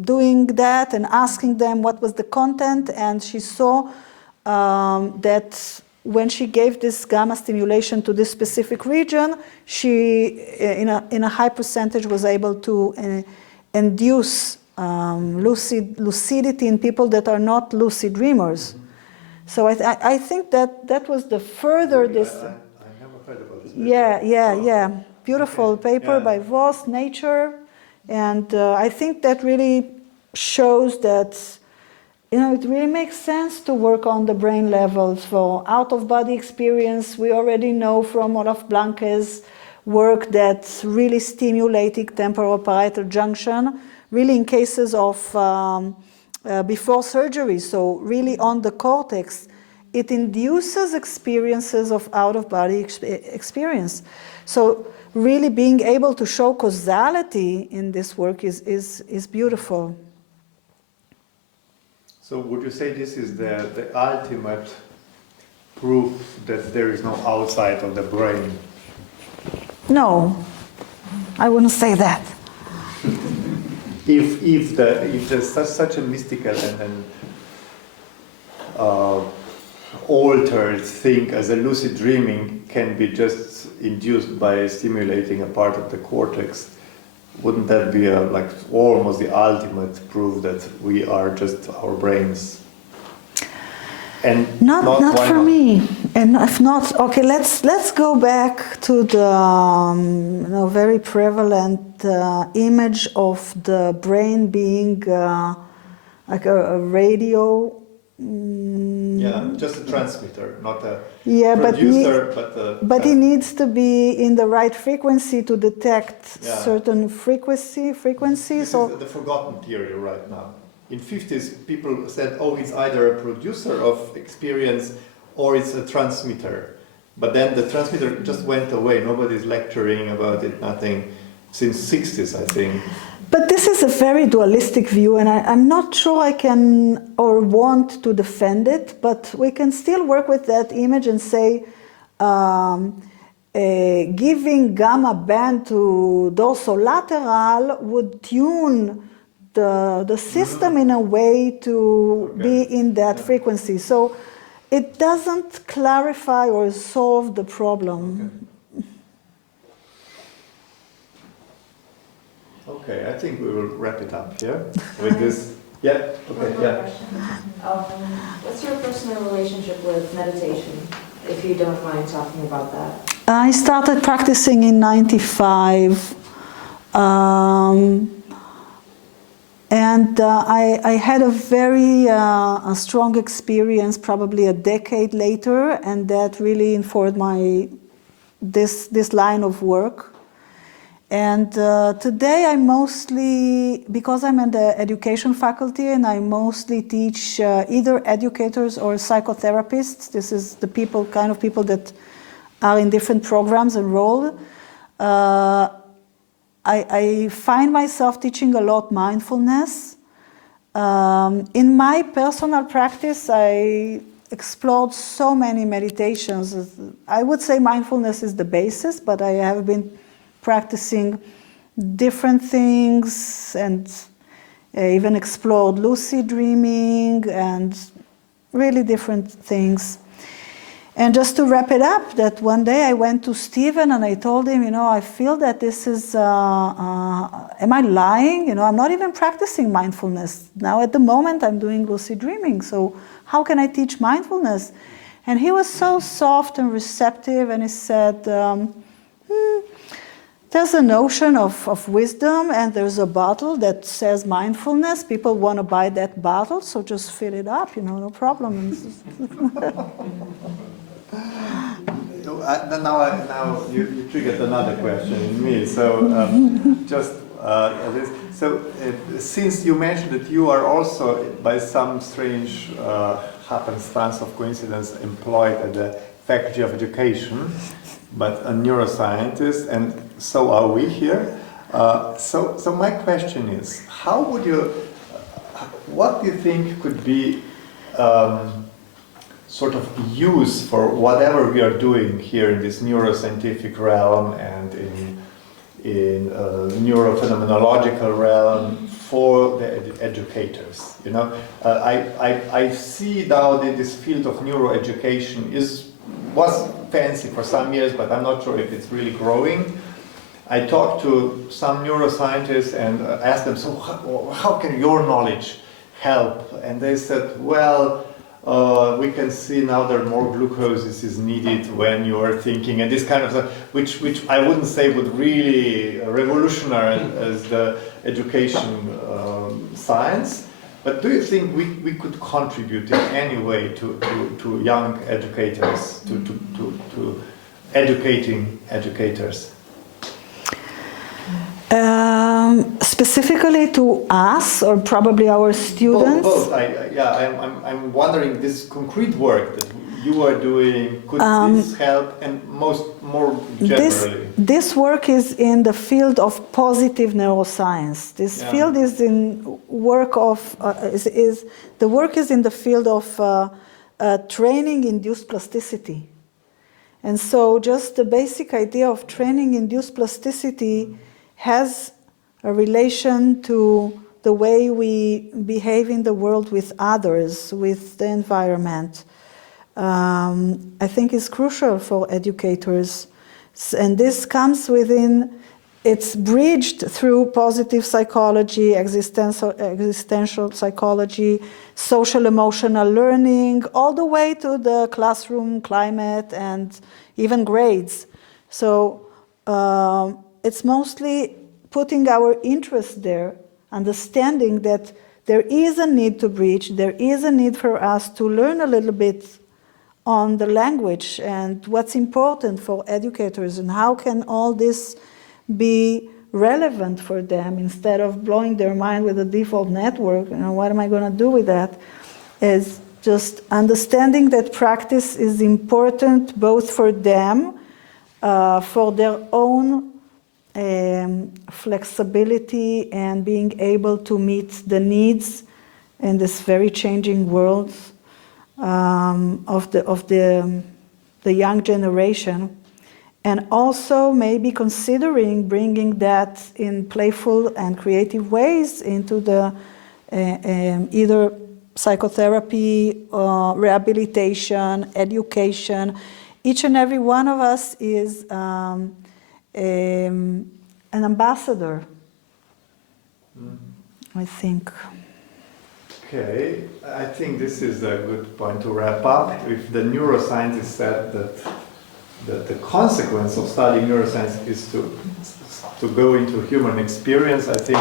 doing that and asking them what was the content, and she saw that when she gave this gamma stimulation to this specific region, she, in a high percentage, was able to induce lucidity in people that are not lucid dreamers. So I think that was the further this. I never heard about this. Yeah. Beautiful paper by Voss, Nature, and I think that really shows that it really makes sense to work on the brain levels for out-of-body experience. We already know from Olaf Blanke's work that really stimulating temporal-parietal junction, really in cases of before surgery, so really on the cortex, it induces experiences of out-of-body experience. So really being able to show causality in this work is beautiful. So would you say this is the ultimate proof that there is no outside of the brain? No, I wouldn't say that. If there's such a mystical and altered thing as a lucid dreaming can be just induced by stimulating a part of the cortex, wouldn't that be like almost the ultimate proof that we are just our brains? And not for me. And if not, okay, let's go back to the very prevalent image of the brain being like a radio. Yeah, just a transmitter, not a producer, but it needs to be in the right frequency to detect certain frequency. This is the forgotten theory right now. In 50s, people said, oh, it's either a producer of experience or it's a transmitter. But then the transmitter just went away. Nobody's lecturing about it, nothing. Since 60s, I think. But this is a very dualistic view, and I'm not sure I can or want to defend it, but we can still work with that image and say giving gamma band to dorsolateral would tune the system in a way to be in that frequency. So it doesn't clarify or solve the problem. Okay, I think we will wrap it up here with this. Yeah, okay, yeah. What's your personal relationship with meditation, if you don't mind talking about that? I started practicing in '95, and I had a very strong experience probably a decade later, and that really informed this line of work. And today I mostly, because I'm in the education faculty, and I mostly teach either educators or psychotherapists. This is the kind of people that are in different programs enrolled. I find myself teaching a lot mindfulness. In my personal practice, I explored so many meditations. I would say mindfulness is the basis, but I have been practicing different things and even explored lucid dreaming and really different things. And just to wrap it up, that one day I went to Stephen and I told him, I feel that this is, am I lying? I'm not even practicing mindfulness. Now at the moment I'm doing lucid dreaming, so how can I teach mindfulness? And he was so soft and receptive, and he said, there's a notion of wisdom, and there's a bottle that says mindfulness. People want to buy that bottle, so just fill it up, no problem. Now you triggered another question in me. So since you mentioned that you are also, by some strange happenstance of coincidence, employed at the Faculty of Education, but a neuroscientist, and so are we here. So my question is, how would you, what do you think could be sort of use for whatever we are doing here in this neuroscientific realm and in neurophenomenological realm for the educators? You know, I see now that this field of neuroeducation was fancy for some years, but I'm not sure if it's really growing. I talked to some neuroscientists and asked them, so how can your knowledge help? And they said, well, we can see now that more glucose is needed when you are thinking, and this kind of stuff, which I wouldn't say would really revolutionize as the education science. But do you think we could contribute in any way to young educators, to educating educators? Specifically to us, or probably our students? Both. I'm wondering, this concrete work that you are doing, could this help, and more generally? This work is in the field of positive neuroscience. This field is in work of the work is in the field of training-induced plasticity, and so just the basic idea of training-induced plasticity has a relation to the way we behave in the world with others, with the environment. I think is crucial for educators. And this comes within, it's bridged through positive psychology, existential psychology, social emotional learning, all the way to the classroom climate and even grades. So it's mostly putting our interest there, understanding that there is a need to bridge, there is a need for us to learn a little bit on the language and what's important for educators and how can all this be relevant for them instead of blowing their mind with a default network. You know, what am I going to do with that? Is just understanding that practice is important both for them, for their own flexibility and being able to meet the needs in this very changing world of the young generation, and also maybe considering bringing that in playful and creative ways into the either psychotherapy, rehabilitation, education. Each and every one of us is an ambassador, I think. Okay, I think this is a good point to wrap up. If the neuroscientist said that the consequence of studying neuroscience is to go into human experience, I think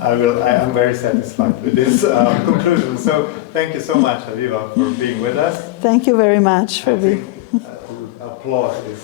I'm very satisfied with this conclusion. So thank you so much, Aviva, for being with us. Thank you very much for being. Applause is